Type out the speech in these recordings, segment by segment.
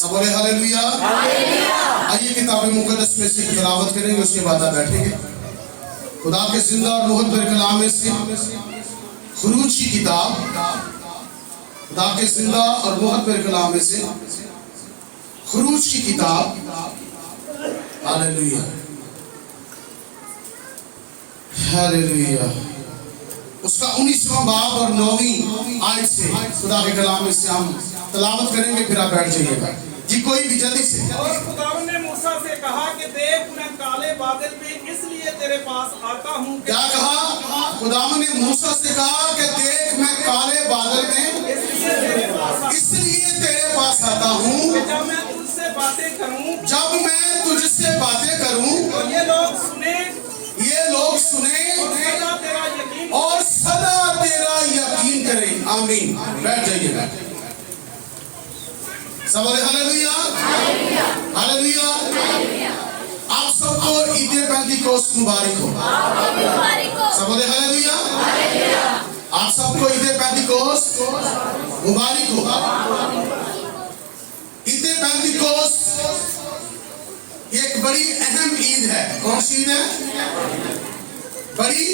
सब बोले हालेलुया। आइए किताब मुकद्दस में से तिलावत करेंगे, उसके बाद आप बैठेंगे। खुदा के जिंदा और रूह पर कलाम में से खुरूज की किताब, खुदा के जिंदा और रूह पर कलाम में से खुरूज की किताब। Hallelujah hallelujah. उसका 19वां बाब और 9वीं आयत से खुदा के कलाम में से हम तिलावत करेंगे, फिर आप बैठ जाइएगा जी। कोई भी जल्दी से। और खुदावंद ने मूसा से कहा कि देख मैं काले बादल में इसलिए तेरे पास आता हूँ। क्या कहा? खुदावंद ने मूसा से कहा कि देख मैं काले बादल में इसलिए तेरे पास आता हूँ, जब मैं तुझसे बातें करूँ, जब मैं तुझसे बातें करूँ तो ये लोग सुने और सदा तेरा यकीन करें। आमीन। बैठ जाइएगा। सब बोले हालेलुया हालेलुया। आप सबको ईद पेंतिकोस्त मुबारक हो। सब बोले हालेलुया। आप सबको ईद पेंतिकोस्त मुबारक हो। ईद पेंतिकोस्त एक बड़ी अहम ईद है। कौन सी ईद है? बड़ी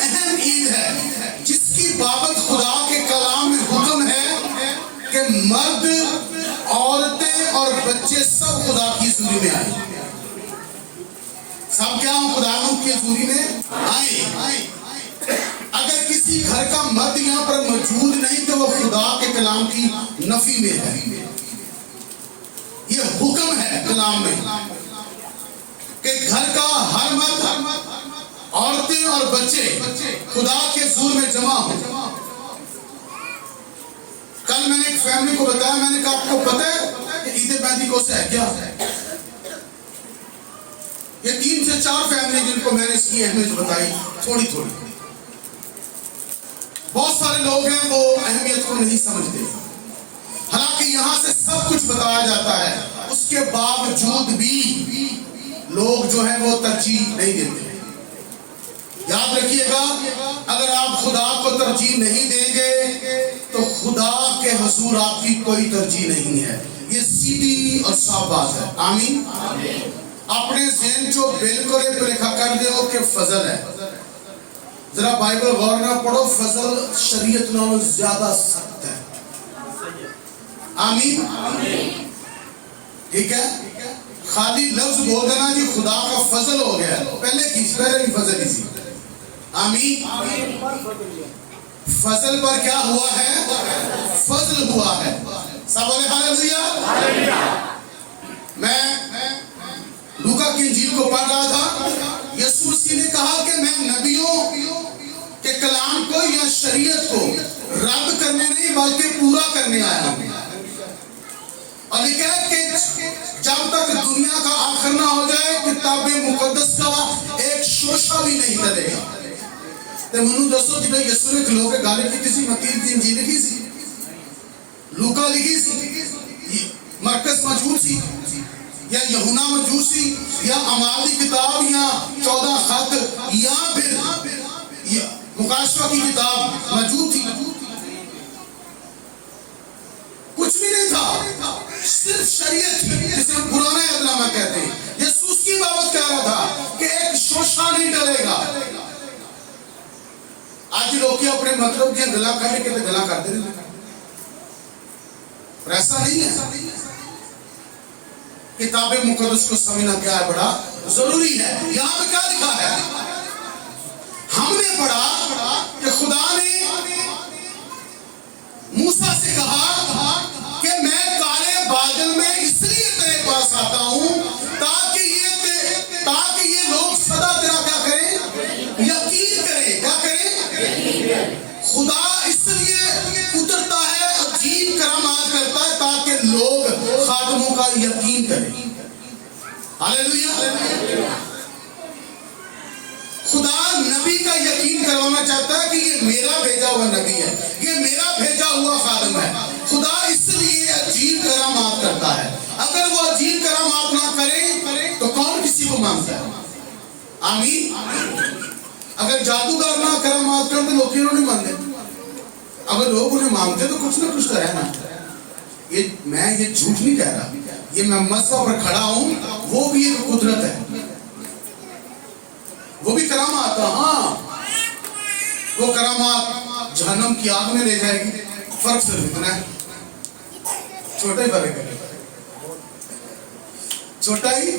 अहम ईद है, जिसकी बाबत खुदा के कलाम में हुक्म है कि मर्द, औरतें और बच्चे सब खुदा की हजूरी में आए। सब क्या हो? खुदा की हजूरी में आए। अगर किसी घर का मर्द यहाँ पर मौजूद नहीं तो वो खुदा के कलाम की नफी में है। ये हुक्म है कलाम में कि घर का हर मर्द, औरतें और बच्चे खुदा के हुजूर में जमा हो। कल मैंने एक फैमिली को बताया, मैंने कहा आपको पता है कि ईद पेंतिकोस्त है क्या? ये 3 से 4 फैमिली जिनको मैंने इसकी अहमियत बताई थोड़ी थोड़ी। बहुत सारे लोग हैं वो अहमियत को नहीं समझते, हालांकि यहां से सब कुछ बताया जाता है, उसके बावजूद भी लोग जो है वो तरजीह नहीं देते। याद रखिएगा, अगर आप खुदा को तरजीह नहीं देंगे तो खुदा के हुजूर आपकी कोई तरजीह नहीं है। ये सीधी और साफ बात है। आमीन। अपने ज़हन जो बिल्कुल रेखा कर दो कि फजल है। जरा बाइबल गौर ना पढ़ो, फजल शरीयत नालों ज्यादा सख्त है। आमीन। ठीक है, खाली लफ्ज बोल देना जी खुदा का फजल हो गया, पहले भी फजल ही थी। आमीन। फजल पर क्या हुआ है? फजल हुआ है। सब बोले हालेलुया। मैं लूका की इंजील को पढ़ रहा था। यीशु मसीह ने कहा कि मैं नबियों के कलाम को या शरीयत को रद्द करने नहीं बल्कि पूरा करने आया हूं। और लिखा है कि जब तक दुनिया का आखिर ना हो जाए किताब मुकद्दस का एक शोशा भी नहीं टलेगा। तो मनु दसो जिन्हें यीशु ने खिलो के गाली की किसी मत्ती की इंजील लिखी सी, लूका लिखी सी, मरकस मौजूद सी, या यूहन्ना मौजूद सी, या अमाल की किताब, या 14 खत, या फिर मुकाशवा की किताब मौजूद थी? कुछ भी नहीं था, सिर्फ शरीयत थी जिसे हम पुराना अहदनामा कहते हैं। यीशु की बाबत कह रहा था कि एक शोशा नहीं टलेगा। आज लोग अपने मतलब की गला करने के लिए गला करते रहते, पर ऐसा नहीं है। किताब मुकद्दस को समझना क्या है बड़ा जरूरी है। यहां पे क्या लिखा है? हमने पढ़ा कि खुदा ने मूसा से कहा कि मैं काले बादल में इसलिए तेरे पास आता हूं ताकि ये लोग सदा तेरा क्या करें? यकीन करें। क्या करें? खुदा इसलिए उतरता है, अजीब करामात करता है ताकि लोग खादमों का यकीन करें। हालेलुया। खुदा नबी का यकीन करवाना चाहता है कि ये मेरा भेजा हुआ नबी है, ये मेरा भेजा हुआ खादम है। खुदा इसलिए अजीब करामात करता है। अगर वो अजीब करामात ना करे तो कौन किसी को मानता है? आमीन। अगर जादूगर ना करामात कर तो लोग क्यों नहीं मानते? अगर लोग उन्हें मानते तो कुछ ना कुछ तो है ना। मैं ये झूठ नहीं कह रहा, ये मैं मसला पर खड़ा हूं, वो भी एक कुदरत है, वो भी करामात है। हाँ, वो करामात जहन्नम की आग में ले जाएगी, फर्क सिर्फ इतना है, छोटा ही फर्क है, छोटा ही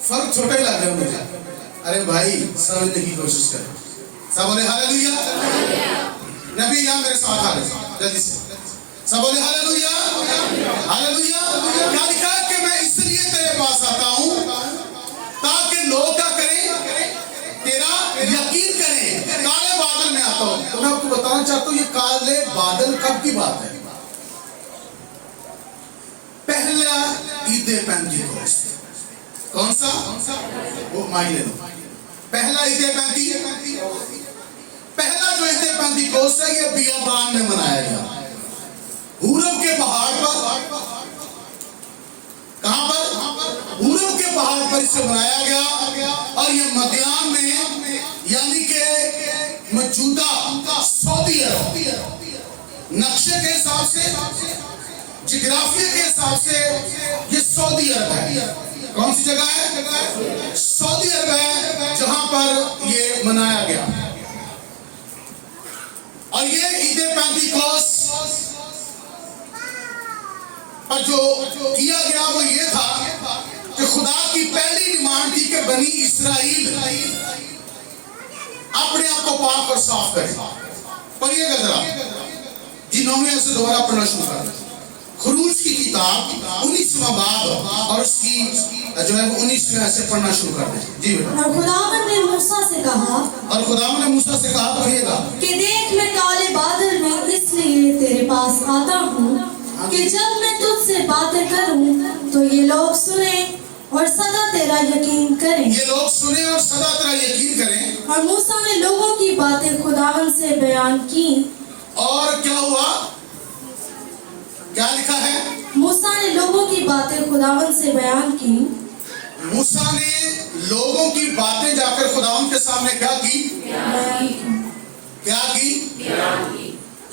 फर्क, छोटा ही लग रहा है मुझे। अरे भाई समझने की कोशिश करें, सब बोले हालेलुया। नबी यहाँ मेरे साथ आ रहे जल्दी से, सब बोले हालेलुया हालेलुया। क्या लिखा है कि मैं इसलिए तेरे पास आता हूँ ताकि लोग क्या करें, तेरा यकीन करें। काले बादल में आता हूँ, तो मैं आपको बताना चाहता हूँ ये काले बादल कब की बात है? पहला ईद पेंतीकोस्त, कौन सा? वो माइल ले लो। पहला ईद पेंतीकोस्त, पहला जो ईद पेंतीकोस्त है ये बियाबान में मनाया गया, हुरम के पहाड़ पर। कहां पर? हुरम के पहाड़ पर इसे मनाया गया, और ये मध्यान में यानी कि मौजूदा सऊदी अरब, नक्शे के हिसाब से, जिग्राफिया के हिसाब से ये सऊदी अरब है। कौन सी जगह है? सऊदी अरब है, जहां पर ये मनाया गया। और ये ईद पेंतीकोस्त पर जो किया गया वो ये था कि खुदा की पहली डिमांड थी कि बनी इसराइल अपने आप को पाक और साफ करे। पढ़िएगा जरा, जिन्होंने ऐसे दोबारा पढ़ना शुरू कर दिया। खुरूज की किताब 19वां बाब और उसकी जो है 19वें ऐसे पढ़ना शुरू कर दे। जी बेटा। और खुदावंद ने मूसा से कहा, और खुदावंद ने मूसा से कहा, पढ़िएगा, कि देख मैं काले बादल में इसलिए तेरे पास आता हूँ कि जब मैं तुझसे बातें करूँ तो ये लोग सुने और सदा तेरा यकीन करें। ये लोग सुने और सदा तेरा यकीन करें। और मूसा ने लोगों की बातें खुदावंद से बयान की। और क्या हुआ? क्या लिखा है? मूसा ने लोगों की बातें खुदावंद से बयान की। मूसा ने लोगों की बातें जाकर खुदावंद के सामने क्या की? क्या की?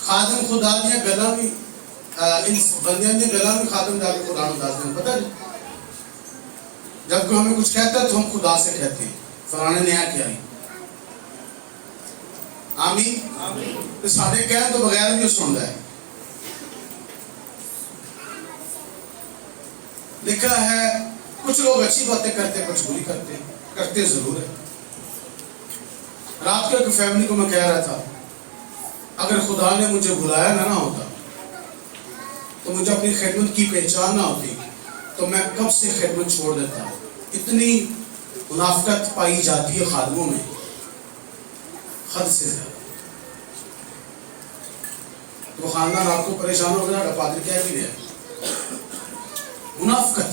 खादिम खुदा ने गला में इन बंदियों ने गला में खादिम जाकर खुदावंद दास ने, पता नहीं, जब कोई हमें कुछ कहता है तो हम खुदा से कहते हैं फलाने ने क्या है। आमीन। तो साढ़े कह तो बगैर भी सुनता है। लिखा है कुछ लोग अच्छी बातें करते, कुछ बुरी करते जरूर है। रात को एक फैमिली को मैं कह रहा था, अगर खुदा ने मुझे बुलाया ना होता तो मुझे अपनी खिदमत की पहचान ना होती तो मैं कब से खिदमत छोड़ देता। इतनी मुनाफिकत पाई जाती है खादमों में, हद से ज्यादा। तो खानदान आपको परेशान हो गया, पादरी क्या भी है, मुनाफिकत,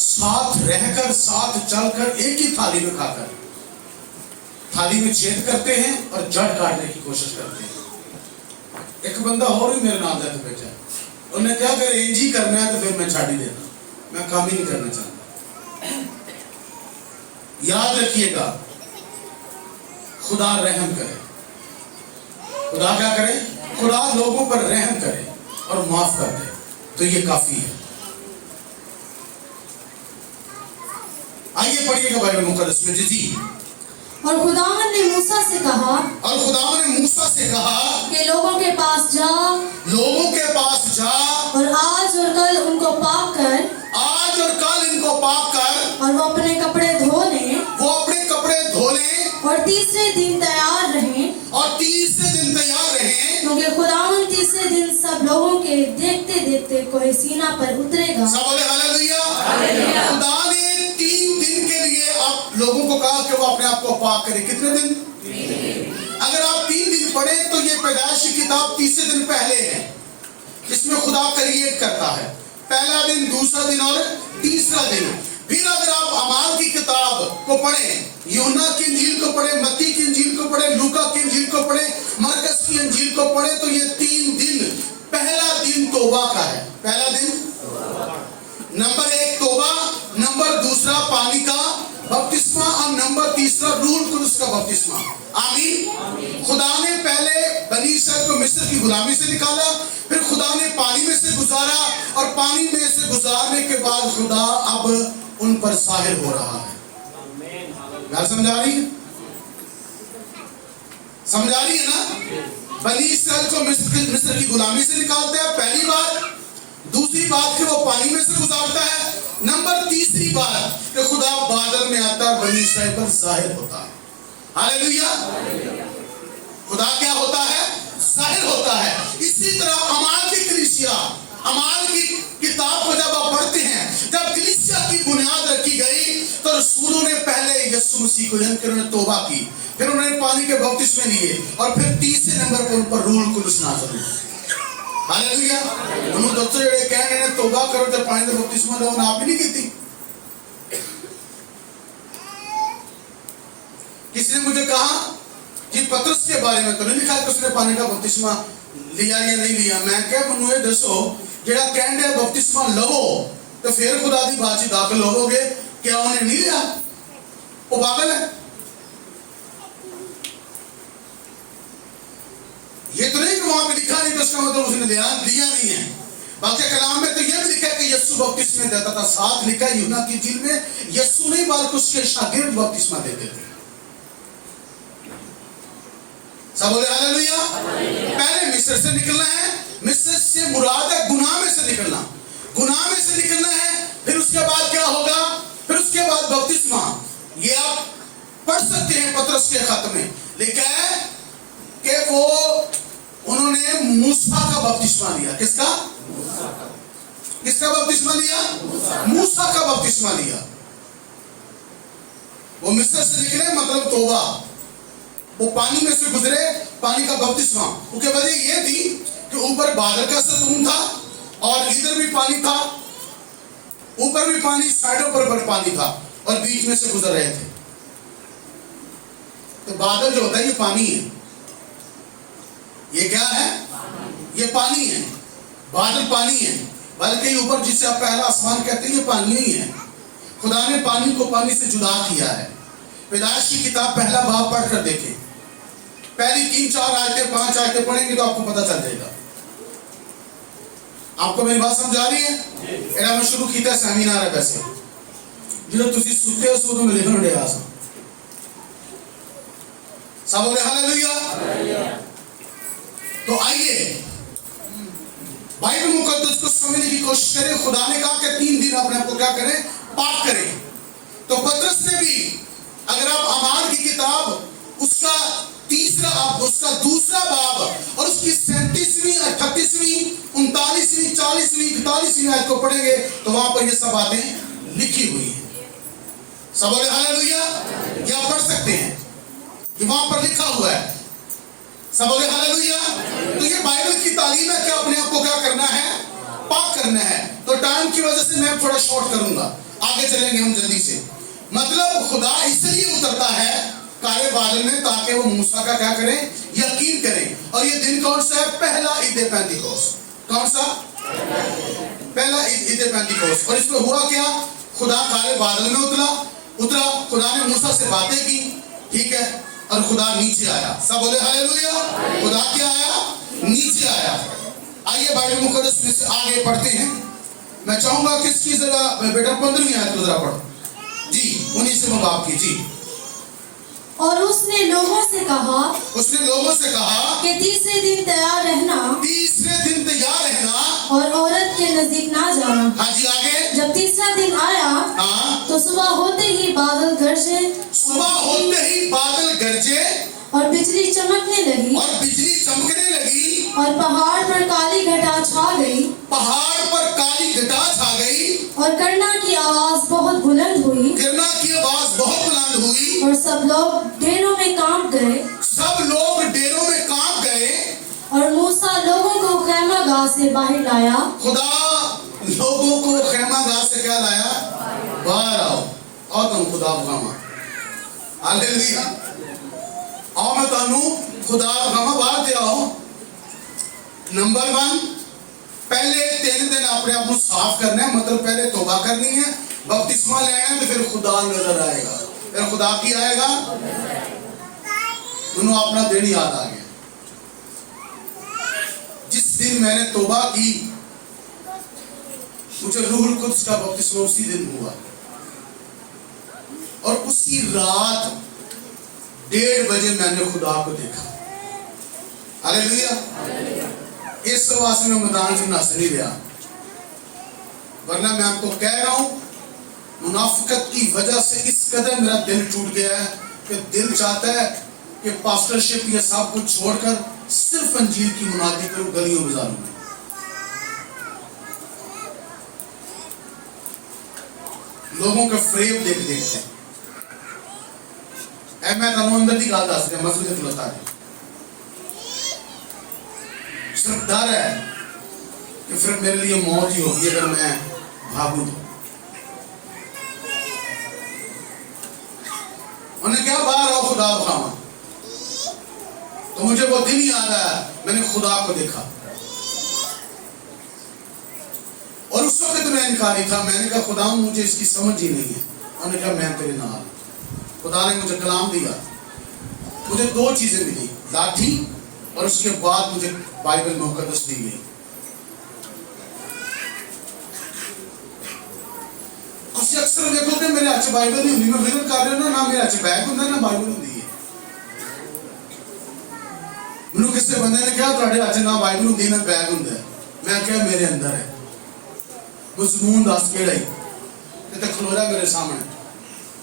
साथ रहकर साथ चलकर एक ही थाली में खाकर थाली में छेद करते हैं और जड़ काटने की कोशिश करते हैं। एक बंदा और भी मेरे नाम जाते बेचा, उन्हें क्या कर रेंज ही करना है तो फिर मैं छाड़ी देना, मैं काम ही नहीं करना चाहता। याद रखिएगा, खुदा रहम करे। खुदा क्या करे? खुदा लोगों पर रहम करे और माफ कर दे, तो ये काफी है। आइए पढ़िएगा बाइबल मुकद्दस में। जी। और खुदावंद ने मूसा से कहा, और खुदावंद ने मूसा से कहा कि लोगों के पास जा, लोगों के पास जा, और आज और कल उनको पाक कर, आज और कल इनको पाक कर, और वो अपने कपड़े धो लें, वो अपने कपड़े धो लें, और तीसरे दिन तैयार रहें, और तीसरे दिन तैयार रहें, क्योंकि खुदावंद तीसरे दिन सब लोगों के देखते देखते कोई सीना पर उतरेगा। सब बोले हालेलुया। खुदा ने 3 दिन के लिए आप लोगों को कहा कि वो अपने आप को पाक करें। कितने दिन? अगर आप 3 दिन पढ़े तो ये पैदाइश की किताब तीसरे दिन पहले है, इसमें खुदा क्रिएट करता है, पहला दिन, दूसरा दिन और तीसरा दिन। फिर अगर आप अमाल की किताब को पढ़ें, यूहन्ना की इंजील को पढ़ें, मत्ती की इंजील को पढ़ें, लूका की इंजील को पढ़ें, मरकस की इंजील को पढ़ें, तो ये 3 दिन, पहला दिन तौबा का है। पहला दिन नंबर 1 तौबा, नंबर 2 पानी का बपतिस्मा, और नंबर 3 तीसरा रूह कुदस का बपतिस्मा। आमीन। खुदा ने पहले बनी इसराइल को मिस्र की गुलामी से निकाला, फिर खुदा ने पानी में से गुजारा, और पानी में से गुजारने के बाद खुदा अब उन पर ज़ाहिर हो रहा है। बात समझ आ रही है? समझ आ रही है ना? बनी इसराइल को मिस्र की गुलामी से निकालता है पहली बार, दूसरी बात कि वो पानी में से गुजारता है, नंबर तीसरी बात कि खुदा बादल में आता है, बनी इसराइल पर ज़ाहिर होता है। हालेलुया। खुदा क्या होता है? ज़ाहिर होता है। इसी तरह अमाल की कलीसिया, अमाल की किताब को जब आप पढ़ते हैं, जब कलीसिया की बुनियाद रखी गई तो रसूलों ने पहले यीशु मसीह को यानी कि उन्होंने तौबा की, फिर उन्होंने पानी के बपतिस्मे लिए, और फिर तीसरे नंबर पर उन पर रूह कुदस नाज़िल हुआ। हालेलुया। उन्होंने दोस्तों जेड़े कह रहे हैं तौबा करो तो पानी का बपतिस्मा लो, आप ही नहीं की। किसी ने मुझे कहा कि पतरस के बारे में तो नहीं लिखा कि उसने पानी का बपतिस्मा लिया या नहीं लिया। मैं क्या मनु ये दसो जेड़ा कहने है बपतिस्मा लवो तो फिर खुदा दी बात च दाखिल होवोगे, क्या उन्हें नहीं लिया? वो पागल है। ये तो नहीं कि वहां पे लिखा नहीं तो उसका मतलब उसने लिया नहीं है। बाकी कलाम में तो ये भी लिखा है कि यीशु बपतिस्मा देता था, साथ लिखा है यूहन्ना की इंजील में यीशु नहीं बल्कि उसके शागिर्द बपतिस्मा देते थे। सब बोले हालेलुया। पहले मिस्र से निकलना है, मिस्र से मुराद है गुनाह में से निकलना, गुनाह में से निकलना है। फिर उसके बाद क्या होगा? फिर उसके बाद बपतिस्मा। ये आप पढ़ सकते हैं पतरस के खत में लिखा है कि वो उन्होंने मूसा का बपतिस्मा लिया। किसका? किसका बपतिस्मा लिया? मूसा का बपतिस्मा लिया। वो मिस्र से निकले मतलब तौबा, वो पानी में से गुजरे, पानी का बपतिस्मा। उसके वजह ये थी कि ऊपर बादल का सतून था और इधर भी पानी था, ऊपर भी पानी, साइडों पर पानी था, और बीच में से गुजर रहे थे। तो बादल जो होता है ये पानी है। ये क्या है? ये पानी है। बादल पानी है, बल्कि ऊपर जिसे आप पहला आसमान कहते हैं ये पानी ही है। खुदा ने पानी को पानी से जुदा किया है। पैदाइश की किताब पहला बाब पढ़कर देखें, पहली 3-4 आयतें 5 आयतें पढ़ेंगे तो आपको पता चल जाएगा। आपको मेरी बात समझ आ रही है? एड़ा मैं शुरू किया सेमिनार है वैसे जो तुसी सुते हो सो तो मैं लिखने डे आसा। सब बोले हालेलुया। तो आइए बाइबल मुकद्दस को समझने की कोशिश करें। खुदा ने कहा कि 3 दिन अपने आप को क्या करें? पाक करें। तो पतरस ने भी, अगर आप अमाल की किताब उसका दूसरा बाब और उसकी 37वीं 38वीं 39वीं 40वीं 41वीं आयत को पढ़ेंगे तो वहां पर ये सब बातें लिखी हुई है। सब बोले हालेलुया। क्या पढ़ सकते हैं? ये वहां पर लिखा हुआ है। सब बोले हालेलुया। तो ये बाइबल की तालीम है कि अपने आप को क्या करना है? पाक करना है। तो टाइम की वजह से मैं थोड़ा शॉर्ट करूंगा, आगे चलेंगे हम जल्दी से। मतलब खुदा इसलिए उतरता है काले बादल में ताकि वो मूसा का क्या करें? यकीन करें। और ये दिन कौन सा है? पहला ईद पेंतिकोस्त। कौन सा? पहला ईद पेंतिकोस्त। और इसमें हुआ क्या? खुदा काले बादल में उतरा, खुदा ने मूसा से बातें की, ठीक है, और खुदा नीचे आया। सब बोले हालेलुया। खुदा क्या आया? नीचे आया। आइए बाइबल मुकद्दस में से आगे पढ़ते हैं। मैं चाहूंगा कि इसकी जरा बेटा 15वीं आयत को जरा पढ़ो जी, 19वें बाब की जी। और उसने लोगों से कहा कि तीसरे दिन तैयार रहना और औरत के नजदीक ना जाना। हाँ जी, आगे। जब तीसरा दिन आया तो सुबह होते ही बादल गरजे और बिजली चमकने लगी और पहाड़ पर काली घटा छा गई और करना की आवाज बहुत बुलंद हुई और सब लोग डेरों में कांप गए और मूसा लोगों को खैमागाह से बाहर लाया। खुदा लोगों को खैमागाह से क्या लाया? बाहर आओ और तुम खुदा खामा। हालेलुया। आओ मैं तानू खुदा खामा बाहर दे आओ। नंबर 1, पहले 3 दिन अपने आप को साफ करना है, मतलब पहले तौबा करनी है, बपतिस्मा लेना है, तो फिर खुदा नजर आएगा। फिर खुदा की आएगा। उन्होंने अपना दिन याद आ गया। जिस दिन मैंने तौबा की मुझे रूहुल कुद्स का बपतिस्मा उसी दिन हुआ, और उसी रात 1:30 बजे मैंने खुदा को देखा। हालेलुया। इस वास्ते में मैदान से नस नहीं रहा, वरना मैं आपको कह रहा हूं मुनाफिकत की वजह से इस कदर मेरा दिल टूट गया है कि दिल चाहता है कि पास्टरशिप ये सब कुछ छोड़कर सिर्फ अंजील की मुनादी करूं गलियों बाजारों में। लोगों का फ्रेम देख देखते हैं। मैं तनु अंदर की गल दस रहा, मसले खलोता है, सिर्फ डर है कि फिर मेरे लिए मौत ही होगी अगर मैं भागूं तो। उन्हें क्या बाहर आओ खुदा बखावा, तो मुझे वो दिन याद आया मैंने खुदा को देखा, और उस वक्त मैं इनकारी था। मैंने कहा खुदा मुझे इसकी समझ ही नहीं है। उन्होंने कहा मैं तेरे नाल। खुदा ने मुझे कलाम दिया, मुझे 2 चीजें मिली, लाठी और उसके बाद मुझे बाइबल मुकद्दस दी गई। अक्सर देखो कि मेरे हाथ बाइबल नहीं होती, मैं विजन कर रहा हूं ना मेरे हाथ बैग होता ना बाइबल होती है। मैनू किसी बंदे ने कहा तुम्हारे हाथ ना बाइबल होती ना बैग होता है। मैं क्या मेरे अंदर है। मजमून दस केड़ा ही खलोरा मेरे सामने,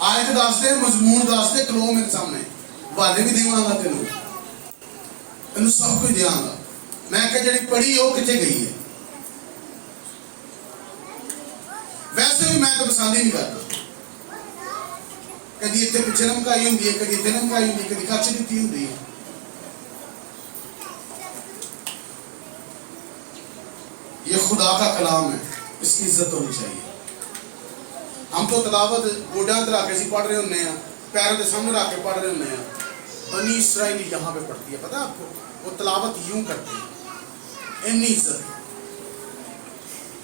आयत दस दे, मजमून दस दे, खलो मेरे सामने, वाले भी देवांगा तेनू, तेनू सब कुछ देवांगा। मैं क्या जड़ी पढ़ी वो कितने गई है। वैसे भी मैं तो पसंद ही नहीं करता, कभी इतने पिछे नमकाई होंगी है, कभी इतने नमकाई होंगी, कभी कच्छ दी होंगी है। ये खुदा का कलाम है, इसकी इज्जत होनी चाहिए। हम तो तलावत गोडा रख के पढ़ रहे होंगे, पैरों के सामने रख के पढ़ रहे होंगे। बनी इसराइली यहाँ पे पढ़ती है, पता है आपको, वो तलावत यूं करती है, इतनी इज्जत।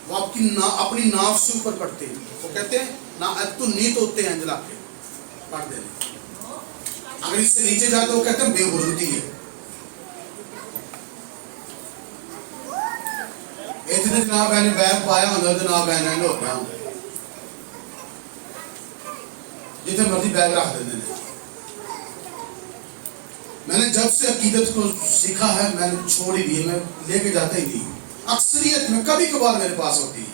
वो आपकी अपनी नाव से ऊपर पढ़ते हैं। वो कहते हैं ना अब तो नीत होते हैं अंजला के पढ़ देने, अगर इससे नीचे जाए तो वो कहते हैं बेहुरमती है। इतने जनाब मैंने बैग पाया होंगे, जनाब मैंने हो गया होंगे जितने मर्जी बैग रख देते हैं। मैंने जब से अकीदत को सीखा है मैंने छोड़ ही दी, मैं लेके जाता ही नहीं। अक्सरियत में कभी कभार मेरे पास होती है,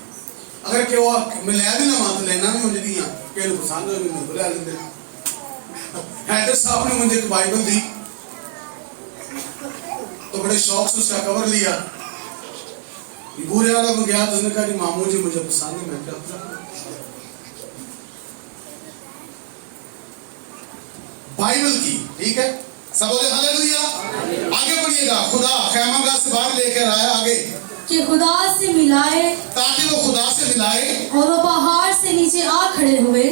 अगर कि वो मैं ले भी ना तो लेना भी हो जाती है कि पसंद हो मुझे ले लेते। हैडर साहब ने मुझे एक बाइबल दी तो बड़े शौक से उसका कवर लिया, बुरे वाला को गया तो उसने कहा कि मामू जी मुझे पसंद है। मैं क्या बाइबल की, ठीक है, सब बोले हालेलुया। आगे बढ़िएगा। खुदा खैमागाह से बाहर लेकर आया आगे कि खुदा से मिलाए, ताकि वो खुदा से मिलाए, और वो पहाड़ से नीचे आ खड़े हुए।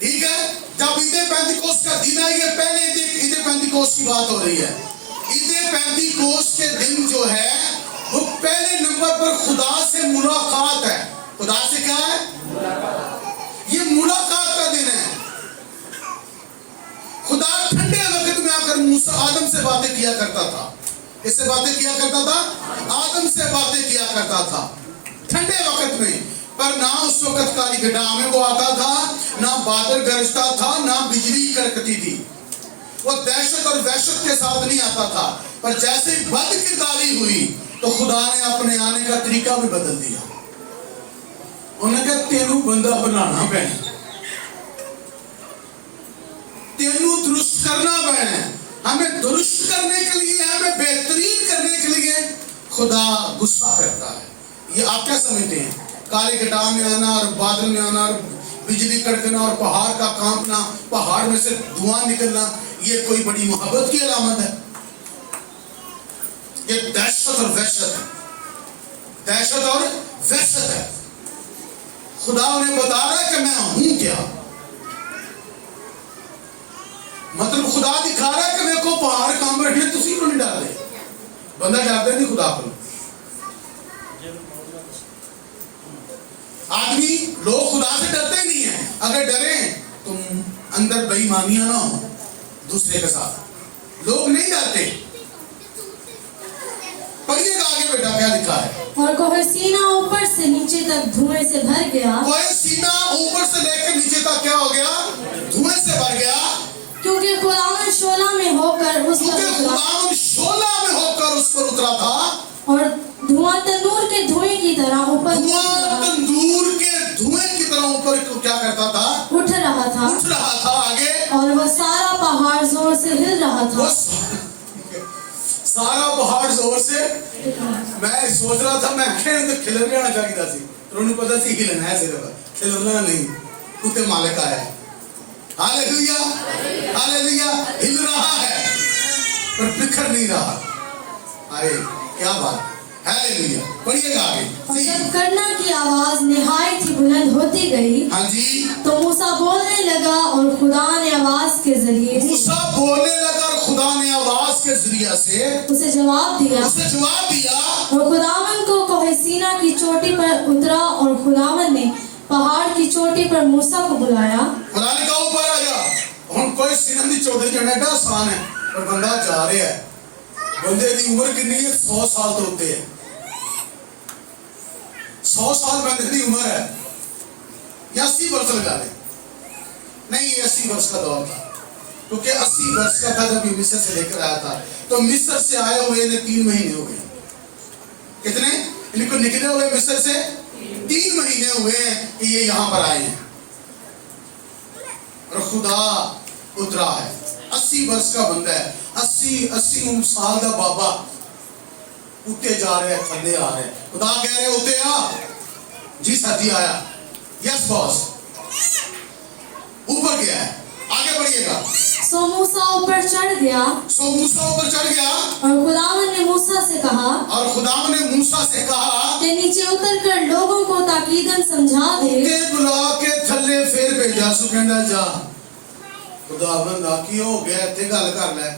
ठीक है, जब ईद पेंतिकोस्त का दिन है, ये पहले ईद पेंतिकोस्त की बात हो रही है। ईद पेंतिकोस्त के दिन जो है वो पहले नंबर पर खुदा से मुलाकात है। खुदा से क्या है? ये मुलाकात का दिन है। खुदा ठंडे वक्त में आकर मूसा आदम से बातें किया करता था। इससे बातें किया करता था, आदम से बातें किया करता था ठंडे वक्त में। पर ना उस वक्त काली घटा में वो आता था, ना बादल गरजता था, ना बिजली कड़कती थी। वो दहशत और वहशत के साथ नहीं आता था। पर जैसे बदकिरदारी हुई तो खुदा ने अपने आने का तरीका भी बदल दिया। उन्होंने कहा तेनू बंदा बनाना पैना, तेनू दुरुस्त करना पैना। हमें दुरुस्त करने के लिए, हमें बेहतरीन करने के लिए खुदा गुस्सा करता है। ये आप क्या समझते हैं? काले घटा में आना और बादल में आना और बिजली कड़कना और पहाड़ का कांपना, पहाड़ में से धुआं निकलना, ये कोई बड़ी मोहब्बत की अलामत है? ये दहशत और वहशत है, दहशत और वहशत है। खुदा उन्हें बता रहा है कि मैं हूं क्या। मतलब खुदा दिखा रहा है कि मेरे को पहाड़ कांप रहे हैं, तुसी क्यों नहीं डालते? बंदा डरता नहीं खुदा को। आदमी लोग खुदा से डरते ही नहीं है। अगर डरे तो अंदर बेईमानियां ना हो दूसरे के साथ। लोग नहीं डरते। पढ़िएगा आगे बेटा क्या लिखा है। और कोहसीना ऊपर से नीचे तक धुएं से भर गया, कोहसीना ऊपर से लेकर नीचे तक क्या हो गया, धुएं से भर गया, क्योंकि खुदावन शोला में होकर उस पर क्योंकि उतरा खुदावन शोला में होकर उस पर उतरा था और धुआं तंदूर के धुएं की तरह ऊपर धुआं तंदूर के धुएं की तरह ऊपर को क्या करता था, उठ रहा था, उठ रहा था। आगे और वह सारा पहाड़ जोर से हिल रहा वो था। सारा पहाड़ जोर से, मैं सोच रहा था मैं तो खिलन जाना चाहिए थी, तो उन्हें पता सी हिलना है, सिर्फ खिलना नहीं, कुत्ते मालिक आया है। हालेलुया हालेलुया, हिल रहा है पर बिखर नहीं रहा। अरे क्या बात, हालेलुया। पढ़िएगा आगे। और जब करना की आवाज निहायत ही बुलंद होती गई, हाँ जी, तो मूसा बोलने लगा और खुदा ने आवाज के जरिए मूसा बोलने लगा और खुदा ने आवाज के जरिए से उसे जवाब दिया। उसे जवाब दिया। और खुदावन को कोहसीना की चोटी पर उतरा और खुदावन ने पहाड़ की चोटी पर मूसा को बुलाया। खुदा ने कहा ऊपर आ जा। हम कोई सीना दी चोटी चढ़ने का आसान है, पर बंदा जा रहा है। बंदे की उम्र कितनी है, 100 साल तो होते हैं। 100 साल बंदे की उम्र है, या 80 वर्ष लगा ले, नहीं 80 वर्ष का दौर था, क्योंकि 80 वर्ष का था जब ये मिस्र से लेकर आया था। तो मिस्र से आए हुए ने 3 महीने हो गए। कितने इनको निकले हुए मिस्र से 3 महीने हुए हैं कि ये यहाँ पर आए हैं और खुदा उतरा है। 80 वर्ष का बंदा है, 80 साल का बाबा उठते जा रहे हैं, थल्ले आ रहे हैं। खुदा कह रहे उठे आ। जी साथी आया, यस बॉस, ऊपर गया है। आगे बढ़िएगा। सो मूसा ऊपर चढ़ गया और खुदावन ने मूसा से कहा कि नीचे उतर कर लोगों को ताकीदन समझा दे। उठे बुला के थल्ले फिर भेजा। सु कहना जा खुदावन आकी हो गया, इतने गल कर ले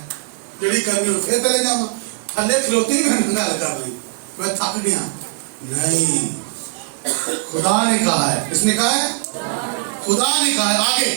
जेड़ी करनी हो, फिर चले जावा। थल्ले खलोते ही मैंने गल कर ली, मैं थक गया। नहीं, खुदा ने कहा है। किसने कहा है? खुदा ने कहा है। आगे,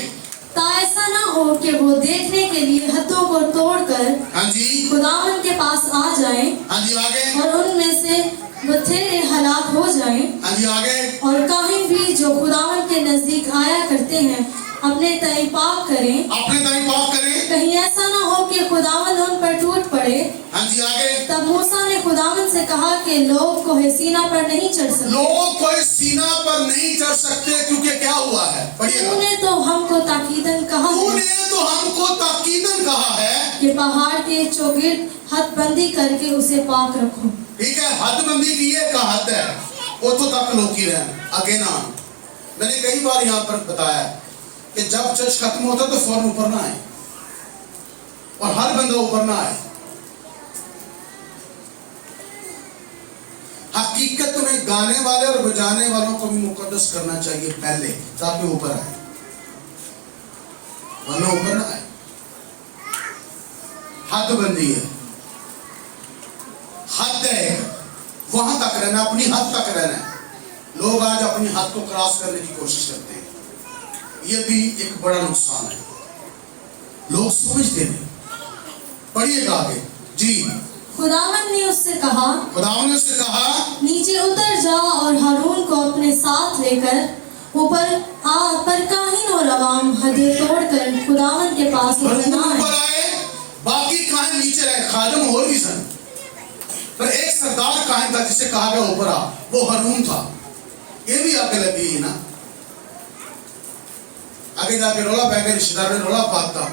ता ऐसा ना हो कि वो देखने के लिए हदों को तोड़कर हाँ जी, खुदावन के पास आ जाएं हाँ जी, आगे, और उनमें से बथेरे हलाक हो जाएं। हाँ जी, आगे, और काहिन भी जो खुदावन के नजदीक आया करते हैं अपने तय पाक करें। अपने ताई पाक करें। कहीं ऐसा ना हो कि खुदावन उन पर टूट पड़े। हाँ जी, आगे, तब मूसा ने खुदावन से कहा कि लोग कोहसीना पर नहीं चढ़ सकते। लोग कोई सीना पर नहीं चढ़ सकते, क्योंकि क्या हुआ है? पढ़िएगा। तूने तो हमको ताकीदन कहा है तूने तो हमको ताकीदन कहा है कि पहाड़ के चौगिर्द हदबंदी करके उसे पाक रखो। ठीक है, हदबंदी की ये का हद है, उतो तक लोग ही रहें, आगे ना। मैंने कई बार यहाँ पर बताया कि जब चर्च खत्म होता तो फौरन ऊपर ना आए और हर बंदा ऊपर ना आए। हकीकत में गाने वाले और बजाने वालों को भी मुकद्दस करना चाहिए पहले, ताकि ऊपर आए, वरना ऊपर ना आए। हदबंदी है, हद है, वहां तक रहना, अपनी हद तक रहना है। लोग आज अपनी हद को क्रॉस करने की कोशिश करते हैं, ये भी एक बड़ा नुकसान है। लोग समझते नहीं। पढ़िएगा आगे जी। खुदावन ने उससे कहा नीचे उतर जा और हारून को अपने साथ लेकर ऊपर आ, पर काहिन और अवाम हदें तोड़कर खुदावन के पास ऊपर आए। बाकी काहिन नीचे रहे, खादम और भी सन, पर एक सरदार काहिन था जिसे कहा गया ऊपर आ, वो हारून था। ये भी आगे लगी ना, आगे जाके रोला पै गया, रिश्तेदार ने रोला पाता।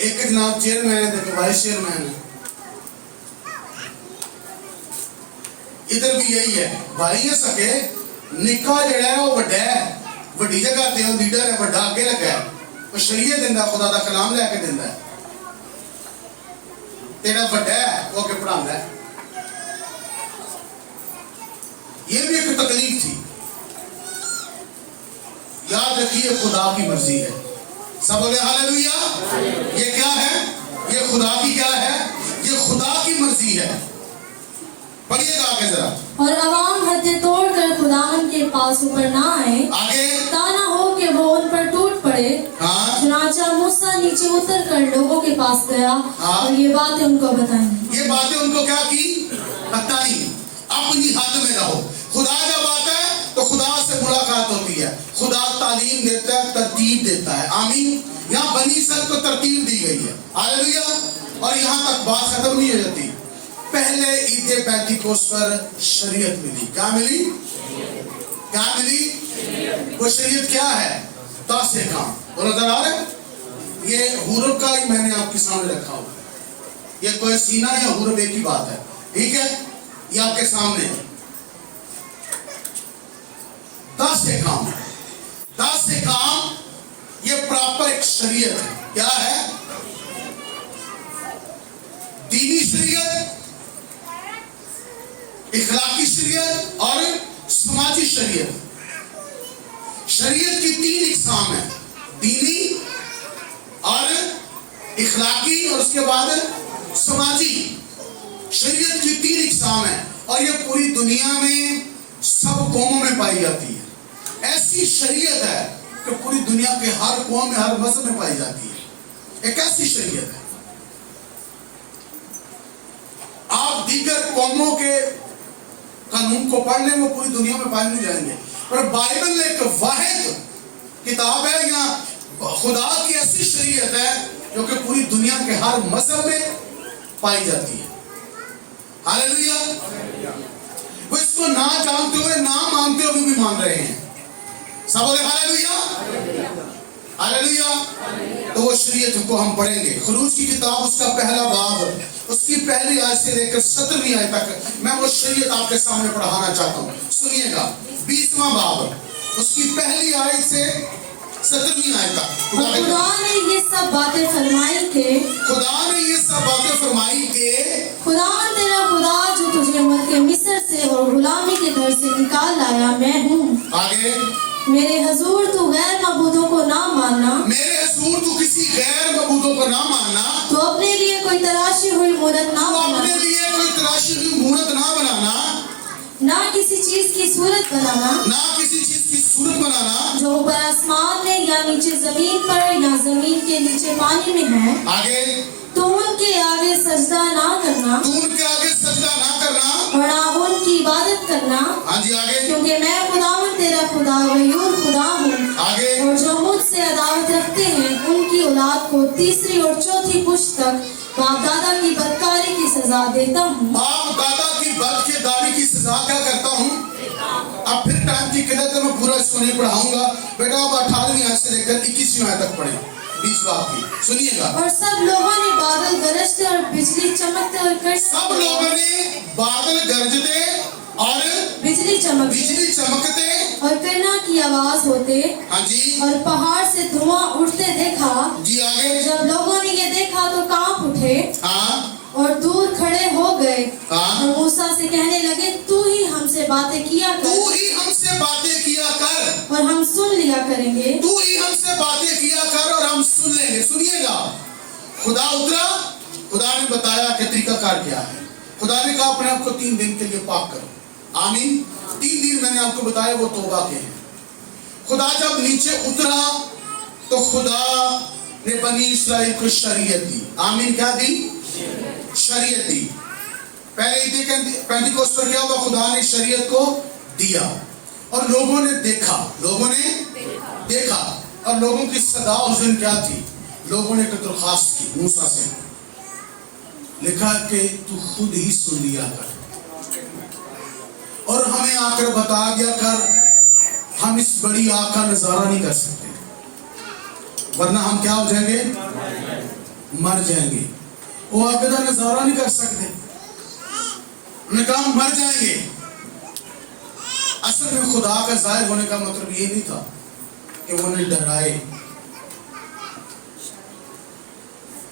एक जनाब चेयरमैन है, देखो वाइस चेयरमैन है। इधर भी यही है, भाई है सके, निका जड़ा है वो बड़ा है, बड़ी जगह ते लीडर है, बड़ा आगे लगा है, वो शरीयत दिंदा, खुदा दा कलाम लेके दिंदा है। तेरा बड़ा है वो के पढ़ांदा है। ये भी एक तकलीफ थी। याद रखिए, खुदा की मर्जी है। सब बोले हालेलुया। ये क्या है? ये खुदा की क्या है? ये खुदा की मर्जी है। पढ़िएगा आगे जरा। और अवाम हदें तोड़कर खुदावन के पास ऊपर ना आए, आगे, ता ना हो कि वो उन पर टूट पड़े पड़े। हाँ। चुनाचा मूसा नीचे उतर कर लोगों के पास गया हाँ। और ये बातें उनको बताई। ये बातें उनको क्या की? बताई। अपनी हद में रहो। खुदा जब आता है तो खुदा से मुलाकात होती है। खुदा तालीम देता है, तरतीब देता है। आमीन। यहाँ बनी इस्राएल को तरतीब दी गई है। हालेलुया। और यहाँ तक बात खत्म नहीं हो जाती। पहले ईद पेंटिकोस्ट पर शरीयत मिली। क्या मिली? क्या मिली? वो शरीयत क्या है? 10 काम। और नजर आ रहा है? ये हुरब का ही मैंने आपके सामने रखा हुआ। ये कोई सीना या हुरब एक ही बात है। ठीक है, ये आपके सामने है। 10 काम। 10 काम ये प्रॉपर एक शरीयत है। क्या है? दीनी शरीयत, इखलाकी शरीयत और समाजी शरीयत। शरीयत की 3 इकसाम है, दीनी और इखलाकी और उसके बाद समाजी। शरीयत की 3 इकसाम है और ये पूरी दुनिया में सब कौमों में पाई जाती है। ऐसी शरीयत है कि पूरी दुनिया के हर कौम में, हर मज़हब में पाई जाती है। एक ऐसी शरीयत है, आप दीगर कौमों के कानून को पढ़ने में पूरी दुनिया में पाए नहीं जाएंगे, पर बाइबल एक वाहिद किताब है। यहाँ खुदा की ऐसी शरीयत है जो कि पूरी दुनिया के हर मजहब में पाई जाती है। हालेलुया। वो इसको ना जानते हुए, ना मानते हुए भी मान रहे हैं। सब बोले हालेलुया। हालेलुया। तो वो शरीयत को हम पढ़ेंगे। खरूज की किताब उसका पहला बाब, उसकी पहली आयत से लेकर 17वीं आयत तक मैं वो शरीयत आपके सामने पढ़ाना चाहता हूँ। सुनिएगा। 20वां बाब, उसकी पहली आयत से 17वीं आयत तक। और खुदा ने ये सब बातें फरमाई के, खुदा ने ये सब बातें फरमाई के, खुदा तेरा खुदा जो तुझे मुल्क मिस्र से और गुलामी के घर से निकाल लाया मैं हूँ। आगे, मेरे हजूर तू गैर मबूदों को ना मानना, मेरे हजूर तू किसी गैर मबूदों को ना मानना, तो अपने लिए कोई तराशी हुई मूरत ना तो अपने बनाना, लिए कोई तराशी हुई मूरत ना बनाना, ना किसी चीज की सूरत बनाना, ना किसी चीज की सूरत बनाना जो ऊपर आसमान में या नीचे जमीन पर या जमीन के नीचे पानी में है। आगे, तो उनके आगे सजदा ना करना, तू उनके आगे सजदा ना करना, और ना उनकी इबादत करना, हाँ जी आगे, क्योंकि मैं खुदावंद तेरा खुदा गयूर खुदा हूँ। आगे, और जो मुझसे अदावत रखते हैं उनकी औलाद को 3री और 4थी पुश्त तक बाप दादा की बदकारी की सजा देता हूँ। बाप दादा की बदकिरदारी की सजा क्या करता हूँ? अब फिर टाइम की किल्लत है, मैं पूरा इसको नहीं पढ़ाऊंगा। बेटा आप 18वीं आयत से लेकर 21वीं आयत तक पढ़ें। 20 बाब की सुनिएगा। और सब लोगों ने बादल गरजते और बिजली चमकते और सब लोगों ने बादल गरजते और बिजली चमकते और करना की आवाज होते, हाँ जी, और पहाड़ से धुआं उठते देखा। जी आगे, जब लोगों ने ये देखा तो कांप उठे हाँ, और दूर खड़े हो गए हाँ, और मूसा से कहने लगे तू ही हमसे बातें किया तू कर ही हमसे बातें किया कर, और हम सुन लिया करेंगे। तू ही हमसे बातें किया कर और हम सुन लेंगे। सुनिएगा, खुदा उतरा, खुदा ने बताया कि तरीकाकार क्या है। खुदा ने कहा अपने आप को 3 दिन के लिए पाक करो। आमीन। 3 दिन मैंने आपको बताया वो तौबा के हैं। खुदा जब नीचे उतरा तो खुदा ने बनी इस्राइल को शरीयत दी। आमीन। क्या दी? शरीयत दी। पहले ईद पेंटिकोस्ट पर क्या हुआ? खुदा ने शरीयत को दिया और लोगों ने देखा, और लोगों की सदा उस दिन क्या थी? लोगों ने एक दरखास्त की मूसा से, लिखा कि तू खुद ही सुन लिया कर और हमें आकर बता दिया कर। हम इस बड़ी आग का नजारा नहीं कर सकते, वरना हम क्या हो जाएंगे? मर जाएंगे। वो आग का नजारा नहीं कर सकते, उन्होंने कहा हम मर जाएंगे। असल में खुदा का जाहिर होने का मतलब ये नहीं था कि वो उन्हें डराए,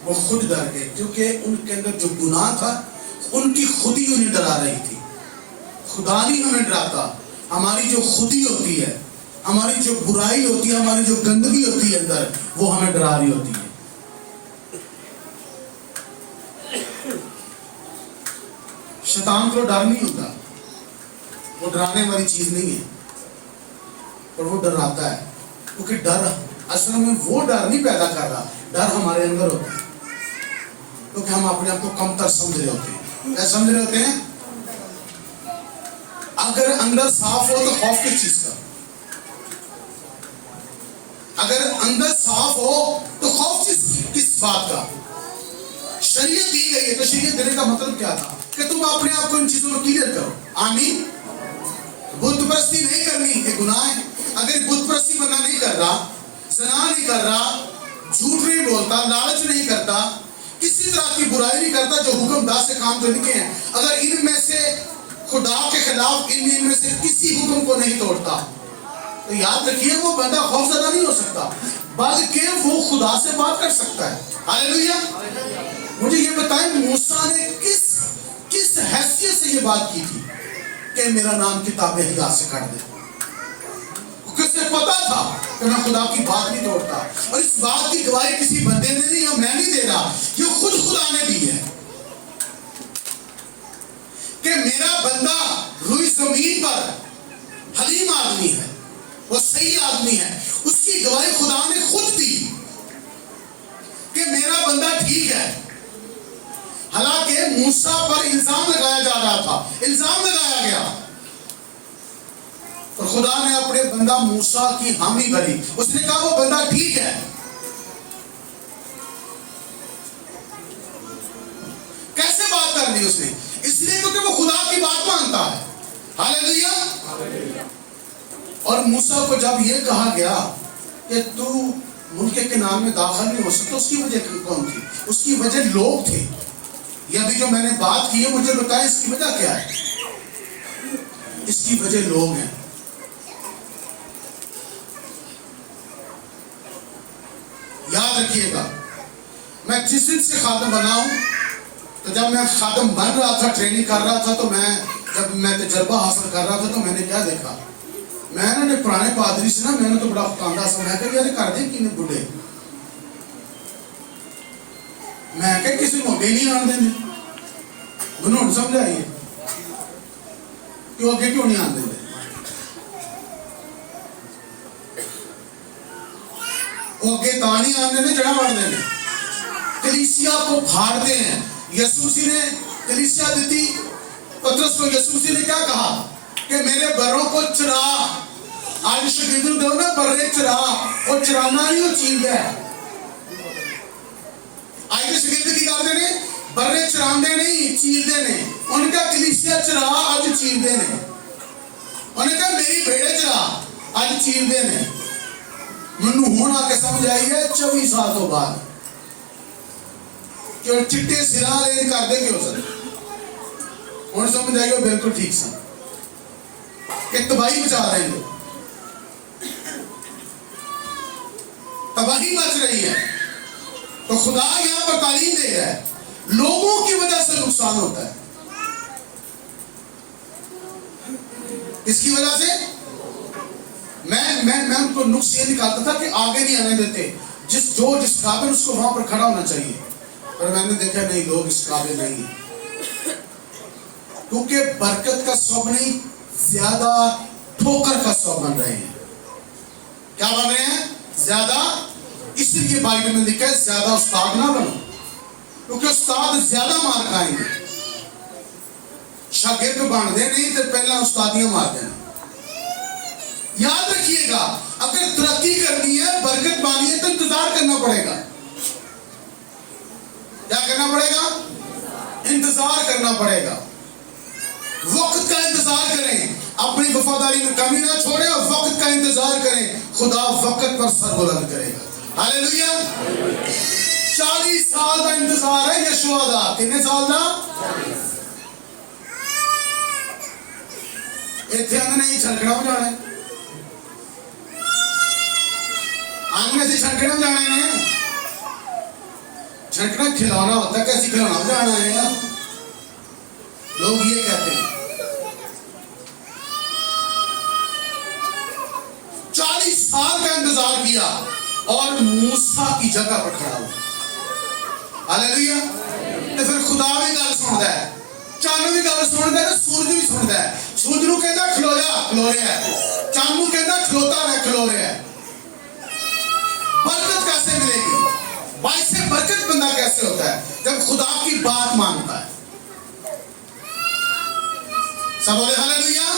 वो खुद डर गए, क्योंकि उनके अंदर जो गुनाह था उनकी खुदी उन्हें डरा रही थी। खुदा नहीं हमें डराता, हमारी जो खुदी होती है, हमारी जो बुराई होती है, हमारी जो गंदगी होती है अंदर, वो हमें डरा रही होती है। शैतान को डर नहीं होता, वो डराने वाली चीज नहीं है, पर वो डराता है, क्योंकि डर असल में वो डर नहीं पैदा कर रहा, डर हमारे अंदर होता है क्योंकि हम अपने आप को कमतर समझ रहे होते हैं। क्या समझ रहे होते हैं? अगर अंदर साफ हो तो खौफ किस चीज का? अगर अंदर साफ हो तो खौफ किस बात का? शरीयत दी गई है, तो शरीयत देने का मतलब क्या था कि तुम अपने आप को इन चीजों को क्लियर करो। आमीन। बुत परस्ती नहीं करनी, ये गुनाह है। अगर बुत परस्ती बंदा नहीं कर रहा, ज़ना नहीं कर रहा, झूठ नहीं बोलता, लालच नहीं करता, किसी तरह की बुराई नहीं करता, जो हुक्मदार से काम जो लिखे हैं, अगर इनमें से खुदा के खिलाफ इनमें से किसी हुक्म को नहीं तोड़ता, तो याद रखिए वो बंदा खौफजदा नहीं हो सकता, बल्कि वो खुदा से बात कर सकता है। हालेलुया। मुझे ये बताएं, मूसा ने किस हैसियत से ये बात की थी कि मेरा नाम किताबे हयात से काट दे? किसे पता था कि मैं खुदा की बात नहीं तोड़ता, और इस बात की गवाही किसी बंदे ने नहीं, या मैं नहीं दे रहा, ये खुद खुदा ने दी है कि मेरा बंदा रुई जमीन पर हलीम आदमी है, वो सही आदमी है। उसकी गवाही खुदा ने खुद दी कि मेरा बंदा ठीक है। हालांकि मूसा पर इल्जाम लगाया जा रहा था, इल्जाम लगाया गया, और खुदा ने अपने बंदा मूसा की हामी भरी। उसने कहा वो बंदा ठीक है। कैसे बात कर दी उसने? इसलिए क्योंकि वो खुदा की बात मानता है। हालेलुया। और मूसा को जब ये कहा गया कि तू मुल्क के नाम में दाखिल नहीं हो सकता, उसकी वजह कौन थी? उसकी वजह लोग थे। ये अभी जो मैंने बात की है, मुझे बताएं इसकी वजह क्या है? इसकी वजह लोग हैं। याद रखिएगा, मैं जिस दिन से खादम बना हूं, तो जब मैं खादम बन रहा था, ट्रेनिंग कर रहा था, तो जब मैं तजर्बा हासिल कर रहा था, तो मैंने क्या देखा, मैंने पुराने पादरी से ना, मैंने तो बड़ा कांदा समझा कर यार कर दे कि बुढ़े, मैं क्या किसी को अगे नहीं आने देंगे, मैंने समझ आई है क्यों अगे क्यों नहीं आने देंगे? वो अगे तानी आने देने, जड़ा मार देने, कलीसिया को फाड़ते हैं। यसूसी ने कलीसिया दी, पतरस को यसूसी ने क्या कहा कि मेरे बरों को चरा। आज शकील दो ना बर्रे चरा, और चराना नहीं, वो चीज है। आज के शकील की करते ने बर्रे चरांदे नहीं, चीरदे ने। उनका कलीसिया चरा, आज चीरदे ने। उन्हें कहा मेरी भेड़े चरा, आज चीरदे ने। मनु होना के समझ आई है 24 साल तो बाद कि चिट्टे सिरा ले कर दे क्यों सर, और समझ आई बिल्कुल ठीक सा कि तबाही मचा रहे हैं, तबाही मच रही है। तो खुदा यहां पर तालीम दे रहा है, लोगों की वजह से नुकसान होता है। इसकी वजह से मैं उनको नुक्स ये निकालता था कि आगे नहीं आने देते, जिस काबिल उसको वहां पर खड़ा होना चाहिए, पर मैंने देखा नहीं, लोग इस काबिल नहीं, क्योंकि बरकत का सब नहीं, ज्यादा ठोकर का सब बन रहे हैं। क्या बन रहे हैं? ज्यादा। इसलिए बाइबल में लिखा है ज्यादा उस्ताद ना बनो, क्योंकि उस्ताद ज्यादा मार खाएंगे। शागिर्द बनते नहीं तो पहला उस्तादियां मार देना। याद रखिएगा, अगर तरक्की करनी है, बरकत पानी है, तो इंतजार करना पड़ेगा। क्या करना पड़ेगा? इंतजार करना पड़ेगा। वक्त का इंतजार करें, अपनी वफादारी में कमी ना छोड़े, और वक्त का इंतजार करें, खुदा वक्त पर सर बुलंद करेगा। हालेलुया। 40 साल का इंतजार है यशुआ का। कितने साल का? इतने नहीं छलकना बजाना है, आंगने से छनकना जाने ने, छनकना खिलौना होता है, कैसी खिलौना जाना है ना, लोग ये कहते हैं। 40 साल का इंतजार किया और मूसा की जगह पर खड़ा हुआ। हालेलुया। तो फिर खुदा भी गल सुनता है, चंद भी गल सुनता है, सूरज भी सुनता है। सूरज नूं कहता खलो जा, खलो रहा है, चंद नूं कहता खलोता रह, खलो रहा है। बाइसे बरकत बंदा कैसे होता है? जब खुदा की बात मानता है। सब बोले हालेलुया।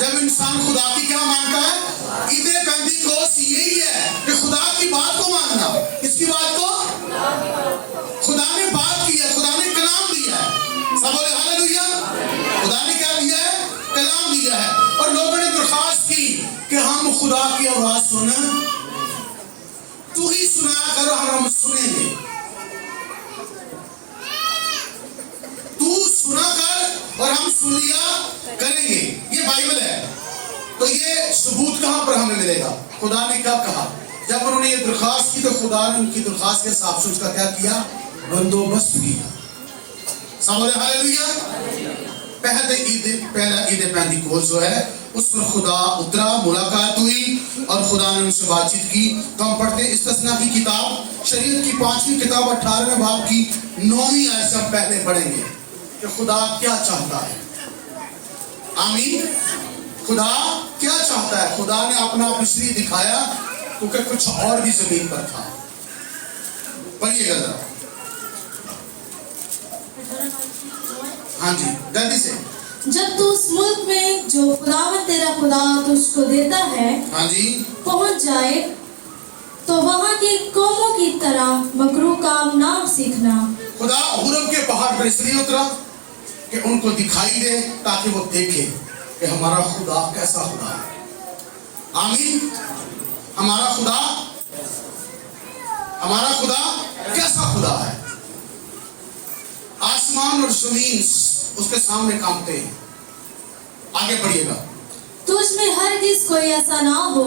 जब इंसान खुदा की क्या मानता है? ईदे पेंटिकोस्ट यही है कि खुदा की बात को मानना। किसकी बात को? खुदा ने बात की है, खुदा ने कलाम दिया है। सब बोले हालेलुया। खुदा ने क्या दिया है? कलाम दिया है। और लोगों ने दरखास्त की कि हम खुदा की आवाज सुने, तू ही सुना करो, हम सुनेंगे। तू सुना कर और हम सुन लिया करेंगे। ये बाइबल है। तो ये सबूत कहां पर हमें मिलेगा? खुदा ने कब कहा? जब उन्होंने ये दरखास्त की तो खुदा ने उनकी दरखास्त के हिसाब से उसका क्या किया? बंदोबस्त किया। सब बोले हालेलुया। पहला ईद पेंटिकोस्ट जो है उस पर खुदा उतरा, मुलाकात हुई और खुदा ने उनसे बातचीत की। तो हम पढ़ते हैं इस्तिस्ना की किताब, शरीयत की 5वीं किताब 18वें बाब की 9वीं आयत से हम पहले पढ़ेंगे कि खुदा क्या चाहता है। आमीन। खुदा क्या चाहता है? खुदा ने अपना आप इसलिए दिखाया क्योंकि कुछ और भी जमीन पर था। पढ़िएगा जरा। हाँ जी, जल्दी से। जब तू उस मुल्क में जो खुदावन तेरा खुदा तुझको देता है, हाँ जी, पहुंच जाए तो वहाँ की कौमों की तरह मकरू काम ना सीखना। खुदा हुरम के पहाड़ पर इसलिए उतरा कि उनको दिखाई दे, ताकि वो देखे कि हमारा खुदा कैसा खुदा है। आमीन। हमारा खुदा कैसा खुदा है। आसमान और जमीन उसके सामने कांपते हैं। आगे बढ़िएगा। तुझ में हरगिज कोई ऐसा ना हो,